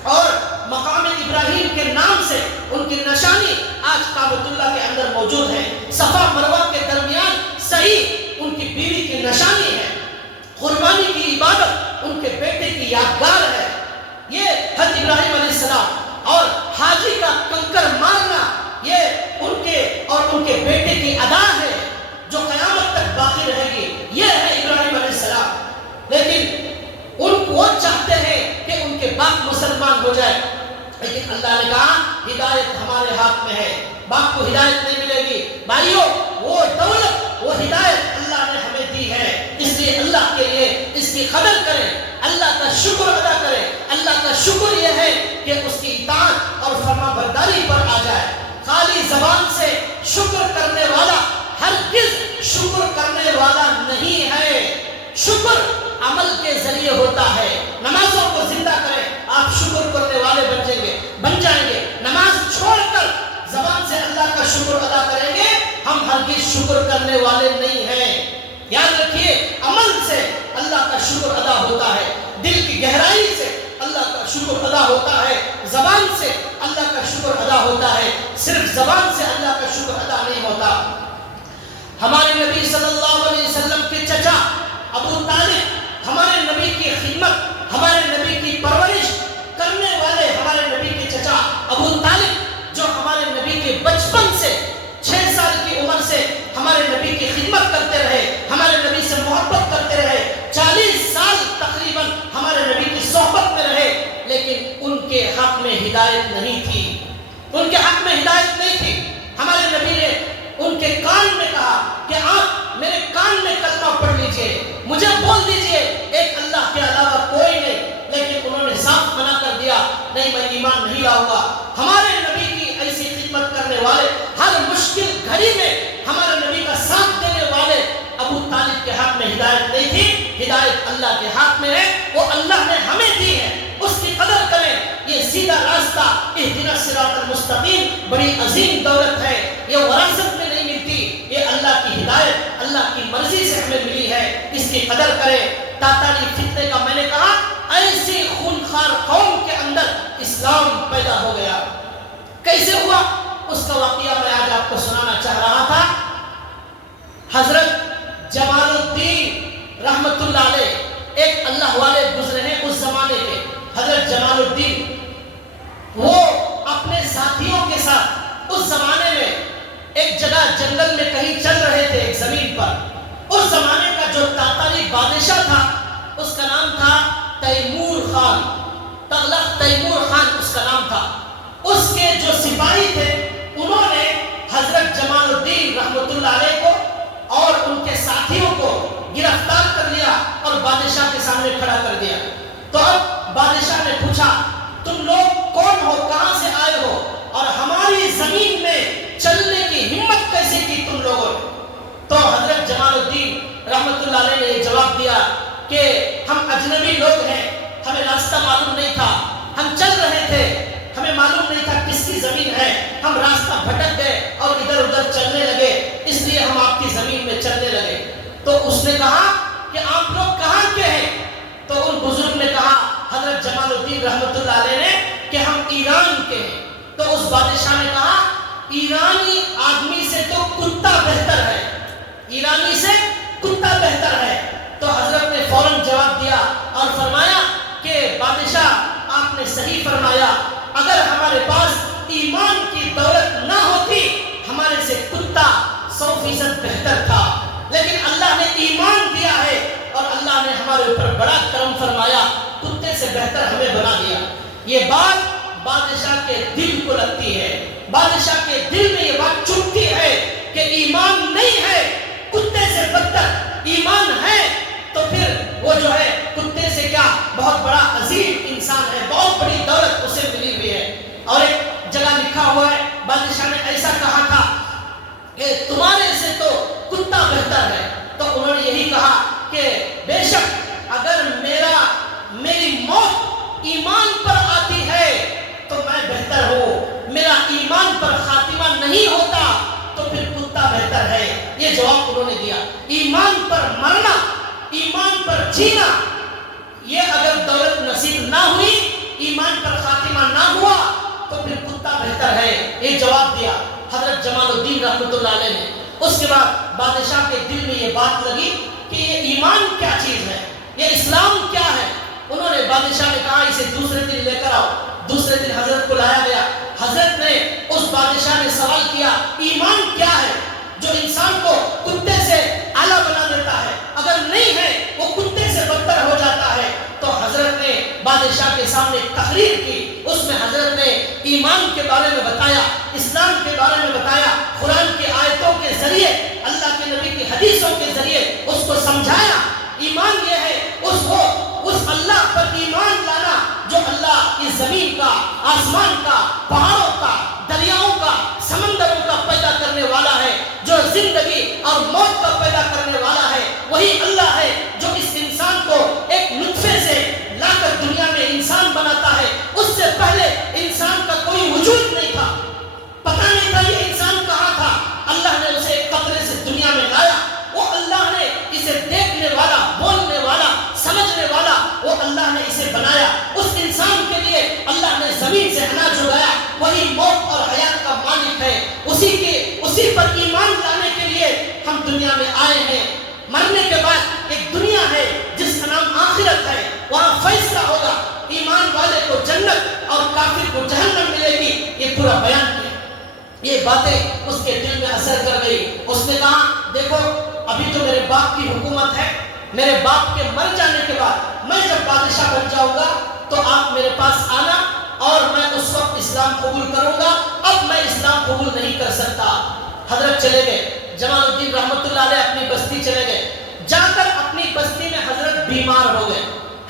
اور مقام ابراہیم کے نام سے ان کی نشانی آج کعبۃ اللہ کے اندر موجود ہے، صفا مروہ کے درمیان صحیح ان کی بیوی کی نشانی ہے، قربانی کی عبادت ان کے بیٹے کی یادگار ہے۔ یہ حضرت ابراہیم علیہ السلام اور حاجی کا کنکر مارنا یہ ان کے اور ان کے بیٹے کی ادا ہے جو قیامت تک باقی رہے گی، یہ ہے ابراہیم علیہ السلام۔ لیکن وہ چاہتے ہیں کہ ان کے باپ مسلمان ہو جائے، لیکن اللہ نے کہا ہدایت ہمارے ہاتھ میں ہے، باپ کو ہدایت نہیں ملے گی۔ بھائیوں، وہ دولت، وہ ہدایت اللہ نے ہمیں دی ہے، اس لیے اللہ کے لیے اس کی قدر کریں، اللہ کا شکر ادا کریں۔ اللہ کا شکر یہ ہے کہ اس کی اطاعت اور فرما برداری پر آ جائے۔ خالی زبان سے شکر کرنے والا ہرگز شکر کرنے والا نہیں ہے۔ شکر عمل کے ذریعے ہوتا ہے۔ نمازوں کو زندہ کریں، آپ شکر کرنے والے بن جائیں گے۔ نماز چھوڑ کر زبان سے اللہ کا شکر ادا کریں گے، ہم ہرگز شکر کرنے والے نہیں ہیں۔ یاد رکھیے، عمل سے اللہ کا شکر ادا ہوتا ہے، دل کی گہرائی سے اللہ کا شکر ادا ہوتا ہے، زبان سے اللہ کا شکر ادا ہوتا ہے، صرف زبان سے اللہ کا شکر ادا نہیں ہوتا۔ ہمارے نبی صلی اللہ علیہ وسلم کے چچا ابو طالب، ہمارے نبی کی خدمت، ہمارے نبی کی پرورش کرنے والے ہمارے نبی کے چچا ابو طالب، جو ہمارے نبی کے بچپن سے 6 سال کی عمر سے ہمارے نبی کی خدمت کرتے رہے، ہمارے نبی سے محبت کرتے رہے، 40 سال تقریباً ہمارے نبی کی صحبت میں رہے، لیکن ان کے حق میں ہدایت نہیں تھی، ان کے حق میں ہدایت نہیں تھی۔ ہمارے نبی نے ان کے کان میں کہا کہ آپ میرے کان میں کلمہ پڑھ لیجئے، مجھے بول دیجئے ایک اللہ کے علاوہ کوئی نہیں، لیکن انہوں نے صاف منع کر دیا، نہیں میں ایمان نہیں لاؤں گا۔ ہمارے نبی کی ایسی خدمت کرنے والے، ہر مشکل گھڑی میں ہمارے نبی کا ساتھ دینے والے ابو طالب کے حق میں ہدایت نہیں تھی، ہدایت اللہ کے ہاتھ میں ہے، وہ اللہ نے ہمیں دی ہے، اس کی قدر کریں۔ یہ سیدھا راستہ اہدنا الصراط المستقیم بڑی عظیم دولت ہے، یہ وراثت میں نہیں ملتی، یہ اللہ کی ہدایت اللہ کی مرضی سے ہمیں ملی ہے، اس کی قدر کریں۔ تاتاری فتنے کا میں نے کہا ایسی خونخوار قوم کے اندر اسلام پیدا ہو گیا، کیسے ہوا اس کا واقعہ میں آج آپ کو سنانا چاہ رہا تھا۔ حضرت جمال الدین رحمت اللہ علیہ ایک اللہ والے گزرے ہیں اس زمانے کے، حضرت جمال الدین، وہ اپنے ساتھیوں کے ساتھ اس زمانے میں ایک جگہ جنگل میں کہیں چل رہے تھے، ایک زمین پر۔ اس زمانے کا جو تاتاری بادشاہ تھا اس کا نام تھا تیمور خان، تغلق تیمور خان اس کا نام تھا۔ اس کے جو سپاہی تھے انہوں نے حضرت جمال الدین رحمت اللہ علیہ کو اور ان کے ساتھیوں کو گرفتار کر لیا اور بادشاہ کے سامنے کھڑا کر دیا۔ تو اب بادشاہ نے پوچھا تم لوگ کون ہو، کہاں سے آئے ہو، اور ہماری زمین میں چلنے کی ہمت کیسے کی تم لوگوں نے؟ تو حضرت جمال الدین رحمت اللہ علیہ نے جواب دیا کہ ہم اجنبی لوگ ہیں، ہمیں راستہ معلوم نہیں تھا، ہم چل رہے تھے، ہمیں معلوم نہیں تھا کس کی زمین ہے، ہم راستہ بھٹک گئے اور ادھر ادھر چلنے لگے، اس لیے ہم آپ کی زمین میں چلنے لگے۔ تو اس نے کہا کہ آپ لوگ کہاں کے ہیں؟ تو ان بزرگ نے کہا حضرت جمال الدین رحمت اللہ علیہ نے کہ ہم ایران کے ہیں۔ تو اس بادشاہ نے کہا ایرانی آدمی سے تو کتا بہتر ہے، ایرانی سے کتا بہتر ہے۔ تو حضرت نے فوراً جواب دیا اور فرمایا کہ بادشاہ آپ نے صحیح فرمایا، اگر ہمارے پاس ایمان کی دولت نہ ہوتی ہمارے سے کتا 100% بہتر تھا، لیکن اللہ نے ایمان دیا ہے اور اللہ نے ہمارے اوپر بڑا کرم فرمایا، کتے سے بہتر ہمیں بنا دیا۔ یہ بات بادشاہ کے دل کو لگتی ہے، بادشاہ کے دل میں یہ بات چبھتی ہے کہ ایمان نہیں ہے کتے سے بدتر، ایمان ہے تو پھر وہ جو ہے کتے سے کیا بہت بڑا عظیم انسان ہے، بہت بڑی دولت اسے ملی ہوئی ہے۔ اور ایک جگہ لکھا ہوا ہے بادشاہ نے ایسا کہا تھا کہ تمہارے سے تو کتا بہتر ہے، تو انہوں نے یہی کہا کہ بے شک اگر میری موت ایمان پر آتی ہے تو میں بہتر ہوں، میرا ایمان پر خاتمہ نہیں ہوتا تو پھر کتا بہتر ہے. یہ جواب انہوں نے دیا. ایمان پر مرنا، ایمان پر جینا، یہ اگر دولت نصیب نہ ہوئی، ایمان پر خاتمہ نہ ہوا تو پھر کتا بہتر ہے. یہ جواب دیا حضرت جمال الدین رحمۃ اللہ علیہ نے. اس کے بعد بادشاہ کے دل میں یہ بات لگی کہ یہ ایمان کیا چیز ہے، یہ اسلام کیا ہے. انہوں نے بادشاہ نے کہا اسے دوسرے دن لے کر آؤ. دوسرے دن حضرت کو لایا گیا. حضرت نے اس بادشاہ نے سوال کیا ایمان کیا ہے جو انسان کو کتے سے اعلیٰ بنا دیتا ہے، اگر نہیں ہے وہ کتے سے بدتر ہو جاتا ہے. تو حضرت نے بادشاہ کے سامنے تقریر کی. اس میں حضرت نے ایمان کے بارے میں بتایا، اسلام کے بارے میں بتایا، قرآن کی آیتوں کے ذریعے، اللہ کے نبی کی حدیثوں کے ذریعے اس کو سمجھایا. ایمان یہ ہے اس اللہ پر ایمان لانا جو اللہ اس زمین کا، آسمان کا، پہاڑوں کا، دریاؤں کا، سمندروں کا پیدا کرنے والا ہے، جو زندگی اور موت کا پیدا کرنے والا ہے. وہی اللہ ہے جو اس انسان کو ایک نطفے سے لا کر دنیا میں انسان بناتا ہے. اس سے پہلے انسان کا کوئی وجود نہیں تھا، پتہ نہیں تھا یہ انسان کہاں تھا. اللہ نے اسے ایک قطرے سے دنیا میں لایا. وہ اللہ نے اسے دیکھنے والا، بولنے والا، سمجھنے والا، وہ اللہ نے اسے بنایا. اس انسان کے لیے اللہ نے زمین سے اناج اگایا. وہی موت اور حیات کا مالک ہے. اسی پر ایمان لانے کے لیے ہم دنیا میں آئے ہیں. مرنے کے بعد ایک دنیا ہے جس کا نام آخرت ہے، وہاں فیصلہ ہوگا. ایمان والے کو جنت اور کافر کو جہنم ملے گی. یہ پورا بیان کیا. یہ باتیں اس کے دل میں اثر کر گئی. اس نے کہا دیکھو ابھی تو میرے باپ کی حکومت ہے، میرے باپ کے مر جانے کے بعد میں جب بادشاہ بن جاؤں گا تو آپ میرے پاس آنا اور میں اس وقت اسلام قبول کروں گا. اب میں اسلام قبول نہیں کر سکتا. حضرت چلے گئے. جمال الدین رحمۃ اللہ علیہ اپنی بستی چلے گئے. جا کر اپنی بستی میں حضرت بیمار ہو گئے.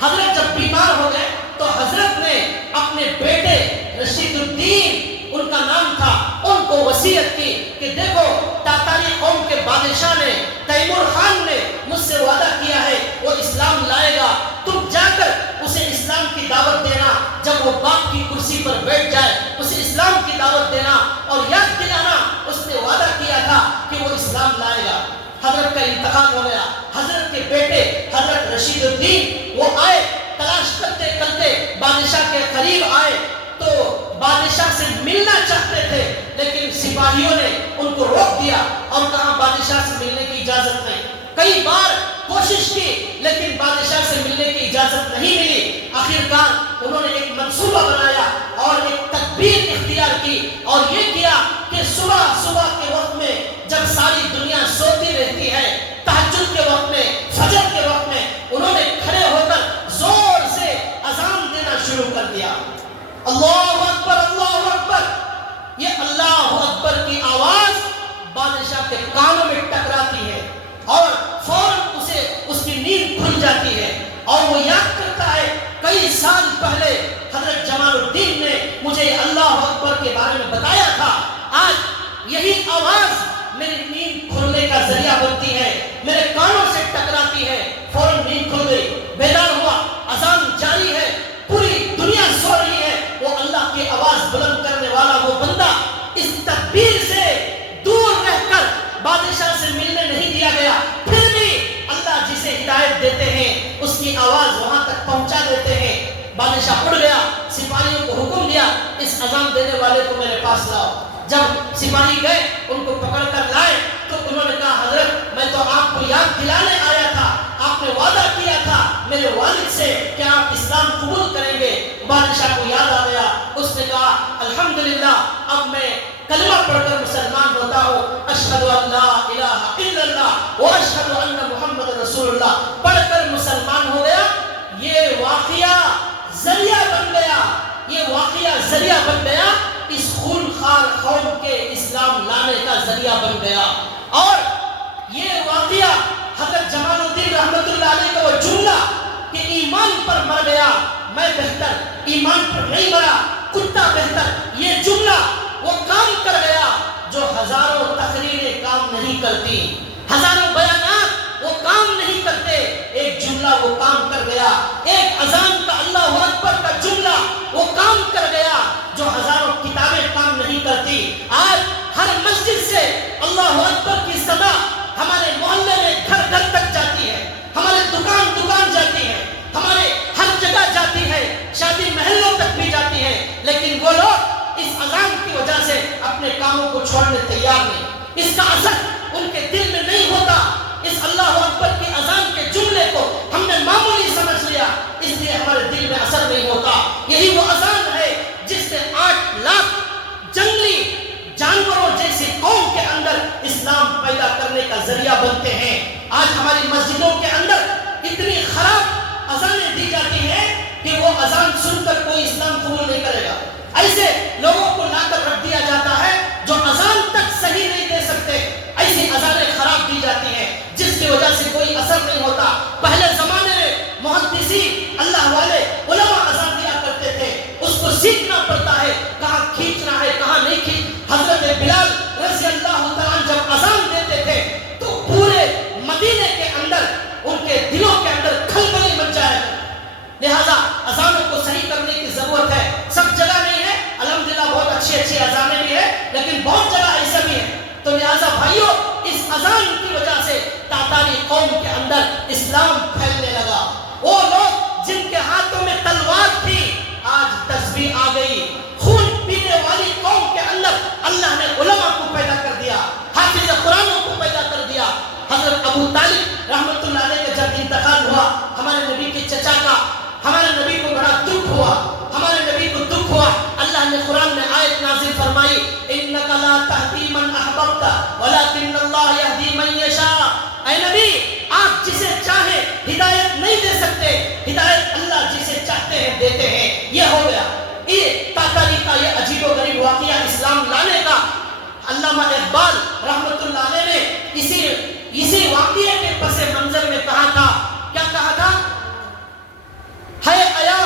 حضرت جب بیمار ہو گئے تو حضرت نے اپنے بیٹے رشید الدین، ان کا نام تھا، ان کو وصیت کی کہ دیکھو تاتاری قوم کے بادشاہ نے، تیمور خان نے مجھ سے وعدہ کیا ہے وہ اسلام لائے گا. تم جا کر اسے اسلام کی دعوت دینا. جب وہ باپ کی کرسی پر بیٹھ جائے اسے اسلام کی دعوت دینا اور یاد دلانا اس نے وعدہ کیا تھا کہ وہ اسلام لائے گا. حضرت کا انتقال ہو گیا. حضرت کے بیٹے حضرت رشید الدین وہ آئے، تلاش کرتے کرتے بادشاہ کے قریب آئے تو بادشاہ سے ملنا چاہتے تھے، لیکن سپاہیوں نے ان کو روک دیا اور کہا بادشاہ سے ملنے کی اجازت نہیں. کئی بار کوشش کی لیکن بادشاہ سے ملنے کی اجازت نہیں ملی. آخرکار انہوں نے ایک منصوبہ بنایا اور ایک تدبیر اختیار کی اور یہ کیا کہ صبح کے وقت میں جب ساری دنیا سوتی رہتی ہے، تہجد کے وقت میں، فجر کے وقت میں، انہوں نے کھڑے ہو کر زور سے اذان دینا شروع کر دیا. اللہ اکبر، اللہ اکبر. یہ اللہ اکبر کی آواز بادشاہ کے کانوں میں ٹکراتی ہے اور فوراً اسے اس کی نیند کھل جاتی ہے اور وہ یاد کرتا ہے کئی سال پہلے حضرت جمال الدین نے مجھے اللہ اکبر کے بارے میں بتایا تھا. آج یہی آواز میری نیند کھلنے کا ذریعہ بنتی ہے، میرے کانوں سے ٹکراتی ہے. فوراً نیند کھل گئی، بیدار ہوا، اذان جاری ہے، پوری دنیا سو رہی ہے. وہ اللہ کی آواز بلند کرنے والا وہ بندہ اس تدبیر سے دور رہ کر بادشاہ سے ملنے نہیں دیا گیا. پھر بھی اللہ جسے ہدایت دیتے ہیں اس کی آواز وہاں تک پہنچا دیتے ہیں. بادشاہ اڑ گیا. سپاہیوں کو حکم دیا اس اذان دینے والے کو میرے پاس لاؤ. جب سپاہی گئے ان کو پکڑ کر لائے تو انہوں نے کہا حضرت میں تو آپ کو یاد دلانے آیا تھا، آپ نے وعدہ کیا تھا میرے والد سے کہ آپ اسلام قبول کریں گے. بادشاہ کو یاد آ گیا. اس نے کہا الحمدللہ اب میں کلمہ پڑھ کر مسلمان ہوتا ہوں. اشہد ان لا الہ الا اللہ و اشہد ان محمد رسول اللہ پڑھ کر مسلمان ہو گیا. یہ واقعہ ذریعہ بن گیا، یہ واقعہ ذریعہ بن گیا اس خونخوار قوم کے اسلام لانے کا ذریعہ بن گیا. اور یہ واقعہ حضرت جمال الدین رحمۃ اللہ علیہ کا وہ جملہ کہ ایمان پر مر گیا میں بہتر، ایمان پر نہیں مرا کتا بہتر، یہ جملہ وہ کام کر گیا جو ہزاروں تقریریں کام نہیں کرتی، ہزاروں بیانات وہ کام نہیں کرتے. ایک جملہ وہ کام کر گیا، ایک اذان کا اللہ اکبر کا جملہ وہ کام کر گیا جو ہزاروں کتابیں کام نہیں کرتی. آج ہر مسجد سے اللہ اکبر اپنے کاموں کو چھوڑنے تیار نہیں، اس کا اثر ان کے دل میں نہیں ہوتا۔ اس اللہ اکبر کی اذان کے جملے کو ہم نے معمولی سمجھ لیا، اس لیے ہمارے دل میں اثر نہیں ہوتا۔ یہی وہ اذان ہے جس سے 8 لاکھ جنگلی جانوروں جیسی قوم کے اندر اسلام پیدا کرنے کا ذریعہ بنتے ہیں۔ آج ہماری مسجدوں کے اندر اتنی خراب اذانیں دی جاتی ہیں کہ وہ اذان سن کر کوئی اسلام قبول نہیں کرے گا۔ ایسے لوگوں کو لا کر رکھ دیا جاتا ہے جو اذان تک صحیح نہیں دے سکتے، ایسی اذانیں خراب دی جاتی ہیں جس کی وجہ سے کوئی اثر نہیں ہوتا۔ پہلے زمانے میں محدثین اللہ والے علماء اذان دیا کرتے تھے، اس کو سیکھنا پڑتا ہے کہاں کھینچنا ہے کہاں نہیں حضرت بلال رضی اللہ تعالیٰ جب اذان دیتے تھے تو پورے مدینے کے اندر ان کے دلوں کے اندر کھلبلی مچ جائے۔ لہذا اذانوں کو صحیح کرنے کی ضرورت ہے۔ سب جگہ نہیں ہے، الحمدللہ بہت اچھی اذانیں بھی ہیں، لیکن بہت جگہ ایسا بھی ہے۔ تو لہذا بھائیو، اس اذان کی وجہ سے تاتاری قوم کے اندر اسلام پھیلنے لگا۔ وہ لوگ جن کے ہاتھوں میں تلوار تھی آج تسبیح آ گئی۔ خون پینے والی قوم کے اندر اللہ نے علماء کو پیدا کر دیا، حافظ قرآنوں کو پیدا کر دیا۔ حضرت ابو طالب رحمۃ اللہ علیہ کا جب انتقال ہوا، ہمارے نبی کے چچا کا، ہمارے نبی کو بڑا دکھ ہوا، ہمارے نبی کو دکھ ہوا۔ اللہ نے قرآن میں آیت نازل فرمائی، انک لا تہدی من احببت ولکن اللہ یہدی من یشاء۔ اے نبی، آپ جسے چاہیں ہدایت نہیں دے سکتے، ہدایت اللہ جسے چاہتے ہیں دیتے ہیں۔ یہ ہو گیا یہ تاتاری کا یہ عجیب و غریب واقعہ اسلام لانے کا۔ علامہ اقبال رحمۃ اللہ علیہ نے اسی واقعے کے پس منظر میں کہا تھا، کیا کہا تھا؟ ہے آیا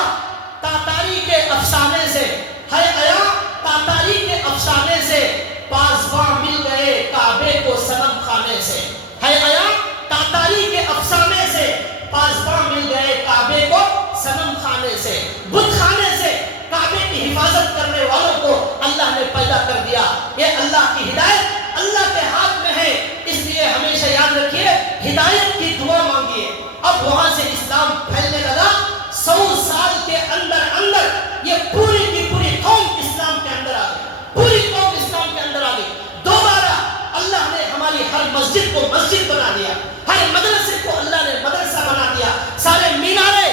تاتاری کے افسانے سے، ہے آیا تاتاری کے افسانے سے، پاسباں مل گئے کعبے کو صنم خانے سے۔ ہے آیا تاتاری کے افسانے سے، پاسباں مل گئے کعبے کو صنم خانے سے۔ بت خانے سے کعبے کی حفاظت کرنے والوں کو اللہ نے پیدا کر دیا۔ یہ اللہ کی ہدایت اللہ کے ہاتھ میں ہے، اس لیے ہمیشہ یاد رکھیے ہدایت کی دعا مانگیے۔ اب وہاں سے اسلام پھیلنے لگا۔ 100 سال کے اندر یہ پوری کی پوری قوم اسلام کے اندر آ گئی، پوری قوم اسلام کے اندر آ گئی۔ دوبارہ اللہ نے ہماری ہر مسجد کو مسجد بنا دیا، ہر مدرسے کو اللہ نے مدرسہ بنا دیا۔ سارے مینارے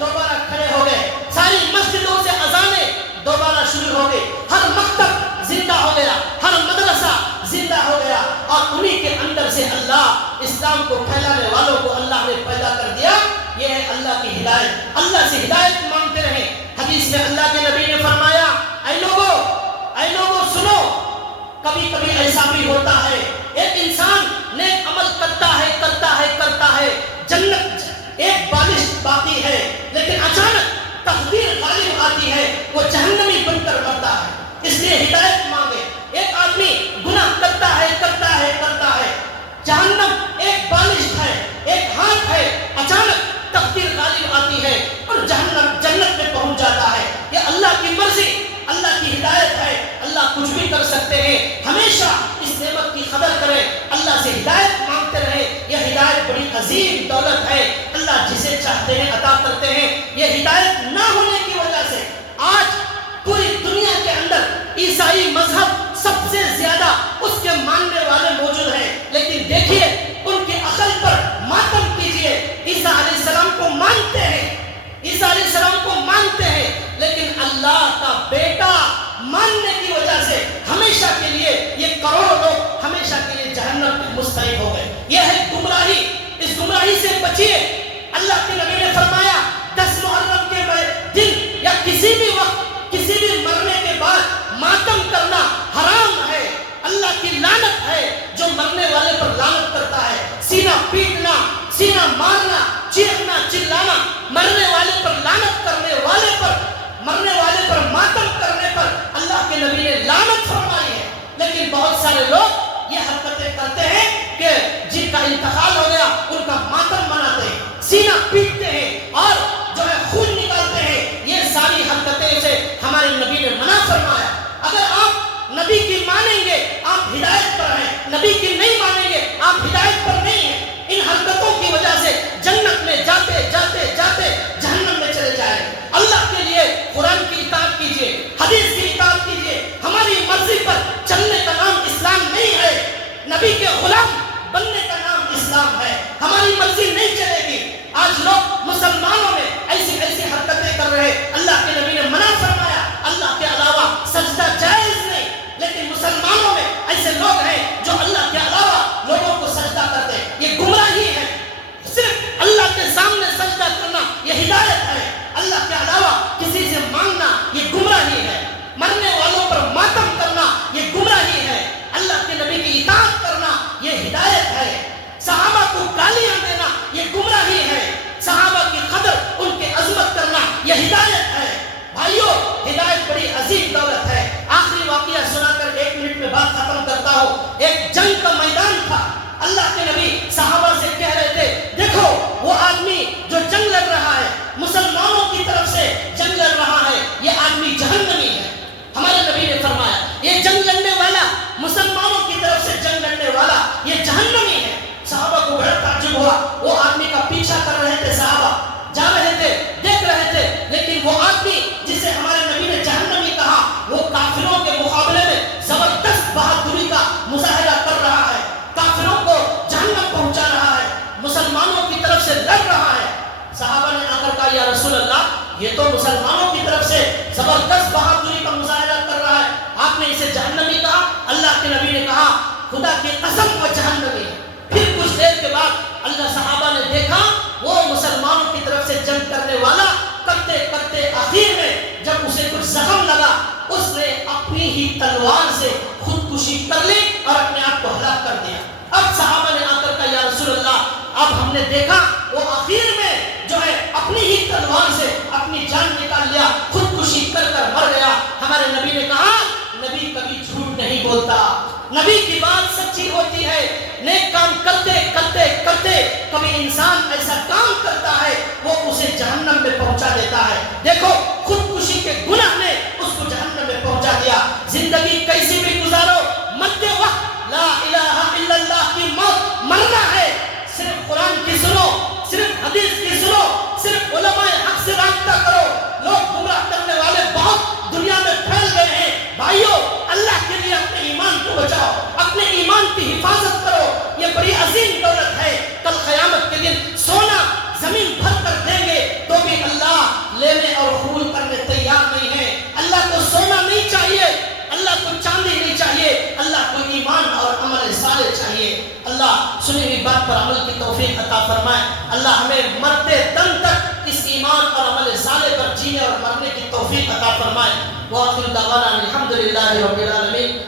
دوبارہ کھڑے ہو گئے، ساری مسجدوں سے اذانیں دوبارہ شروع ہو گئی، ہر مکتب زندہ ہو گیا، ہر مدرسہ زندہ ہو گیا، اور انہی کے اندر سے اللہ اسلام کو پھیلانے والوں کو اللہ نے پیدا کر دیا۔ یہ ہے اللہ کی ہدایت۔ اللہ سے ہدایت مانگتے رہیں۔ حدیث میں اللہ کے نبی نے فرمایا، اے لوگوں سنو، کبھی کبھی ایسا بھی ہوتا ہے ایک انسان نیک عمل کرتا ہے، جنت ایک بالش باقی ہے، لیکن اچانک تقدیر غالب آتی ہے، وہ جہنمی بن کر مرتا ہے۔ اس لیے ہدایت مانگے۔ ایک آدمی گناہ کرتا ہے، جہنم ایک بالش ہے، ایک ہاتھ ہے، اچانک تقدیر غالب آتی ہے اور جہنم جنت میں پہنچ جاتا ہے۔ یہ اللہ کی مرضی، اللہ کی ہدایت ہے، اللہ کچھ بھی کر سکتے ہیں۔ ہمیشہ اس نعمت کی قدر کریں، اللہ سے ہدایت مانگتے رہیں۔ یہ ہدایت بڑی عظیم دولت ہے، اللہ جسے چاہتے ہیں عطا کرتے ہیں۔ یہ ہدایت نہ ہونے کی وجہ سے آج پوری دنیا کے اندر عیسائی مذہب سب سے زیادہ اس کے ماننے والے موجود ہیں، لیکن دیکھیے ان کی عقل پر ماتم کیجئے۔ عیسیٰ علیہ السلام کو مانتے ہیں، عیسیٰ علیہ السلام کو مانتے ہیں، لیکن اللہ کا بیٹا ماننے کی وجہ سے ہمیشہ کے لیے یہ کروڑوں لوگ ہمیشہ کے لیے جہنم میں مستحق ہو گئے۔ یہ ہے گمراہی، اس گمراہی سے بچیے۔ اللہ کے نبی نے فرمایا 10 محرم کے دن یا کسی بھی وقت کسی بھی مرنے کے بعد ماتم کرنا حرام ہے۔ اللہ کی لعنت ہے جو مرنے والے پر لعنت کرتا ہے۔ سینہ پیٹنا، سینہ مارنا، چیخنا، چلانا، مرنے والے پر لعنت کرنے والے پر، مرنے والے پر ماتم کرنے پر اللہ کے نبی نے لعنت فرمائی ہے۔ لیکن بہت سارے لوگ یہ حرکتیں کرتے ہیں کہ جن کا انتقال ہو گیا ان کا ماتم مناتے ہیں، سینہ پیٹتے ہیں اور جو ہے خون نکالتے ہیں۔ یہ ساری حرکتیں سے ہمارے نبی نے منع فرمایا۔ اگر آپ نبی کی مانیں گے آپ ہدایت پر ہیں، نبی کی نہیں مانیں گے آپ ہدایت پر نہیں ہیں۔ ان حرکتوں کی وجہ سے جنت میں جاتے جاتے جاتے جہنم میں چلے جائیں۔ اللہ کے لیے قرآن کی اطاعت کیجیے، حدیث کی اطاعت کیجیے، ہماری مرضی پر چلنے اللہ کے علاوہ کسی سے مانگنا یہ گمراہی ہے، مرنے والوں پر ماتم کرنا یہ گمراہی ہے، اللہ کے نبی کی اطاعت کرنا یہ ہدایت ہے، صحابہ کو گالیاں دینا یہ گمراہی ہے، صحابہ کی قدر ان کی عظمت کرنا یہ ہدایت ہے۔ بھائیو، ہدایت بڑی عظیم دولت ہے۔ آخری واقعہ سنا کر 1 منٹ میں بات ختم کرتا ہوں۔ ایک جنگ کا میدان تھا، اللہ کے نبی صحابہ سے کہہ رہے تھے دیکھو وہ آدمی جو جنگ لڑ رہا ہے، مسلمانوں کی طرف سے جنگ لڑ رہا ہے، یہ آدمی جہنمی ہے۔ ہمارے نبی نے فرمایا یہ جنگ لڑنے والا، مسلمانوں کی طرف سے جنگ لڑنے والا یہ جہنمی ہے۔ صحابہ کو بڑا تعجب ہوا، وہ آدمی کا پیچھا کر رہے تھے، صحابہ جا رہے تھے، دیکھ رہے تھے، لیکن وہ آدمی جسے ہمارے نبی نے جہنمی کہا وہ کافروں کے مقابلے میں زبردست بہادری کا مظاہرہ کر رہا ہے، کافروں کو جہنم پہنچا رہا ہے، مسلمانوں کی طرف سے لڑ رہا ہے۔ صحابہ نے آ کر کہا یا رسول اللہ یہ تو مسلمانوں کی طرف سے زبردست بہادری کا مظاہرہ کر رہا ہے، آپ نے اسے جہنمی کہا؟ اللہ کے نبی نے کہا خدا کی قسم وہ جہنمی ہے۔ پھر کچھ دیر کے بعد اللہ صحابہ نے دیکھا وہ مسلمانوں کی طرف سے جنگ کرنے والا کرتے کرتے آخر میں جب اسے کچھ زخم لگا اس نے اپنی ہی تلوار سے خودکشی کر لی اور اپنے آپ کو ہلاک کر دیا۔ اب صحابہ نے آ کر کہا یا رسول اللہ اب ہم نے دیکھا وہ آخر میں جو ہے اپنی ہی تلوار سے اپنی جان نکال لیا، خودکشی کر کر مر گیا۔ ہمارے نبی نے کہا نبی کبھی جھوٹ نہیں بولتا، نبی کی بات سچی ہوتی ہے۔ نیک کام کرتے کرتے کرتے کبھی انسان ایسا کام کرتا ہے وہ اسے جہنم میں پہنچا دیتا ہے۔ دیکھو خودکشی کے گناہ نے اس کو جہنم میں پہنچا دیا۔ زندگی کیسی بھی گزارو، مرتے وقت لا الہ الا اللہ کی موت مرنا ہے۔ صرف قرآن کی سنو، صرف حدیث کی سنو، صرف علماء حق سے رابطہ کرو۔ لوگ گمراہ کرنے والے بہت دنیا میں پھیل گئے ہیں۔ بھائیو اللہ کے لیے اپنے ایمان کو بچاؤ، اپنے ایمان کی حفاظت کرو، یہ بڑی عظیم دولت ہے۔ کل قیامت کے دن سونا زمین بھر کر دیں گے تو بھی اللہ لینے اور قبول کرنے تیار نہیں ہے۔ اللہ کو سونا نہیں چاہیے، اللہ کو چاندی نہیں چاہیے، اللہ کو ایمان اور عمل صالح چاہیے۔ اللہ سنی ہوئی بات پر عمل کی توفیق عطا فرمائے۔ اللہ ہمیں مرتے دم تک اس ایمان اور عمل صالح پر جینے اور مرنے کی توفیق عطا فرمائے۔ وآخر دعوانا الحمدللہ رب العالمین۔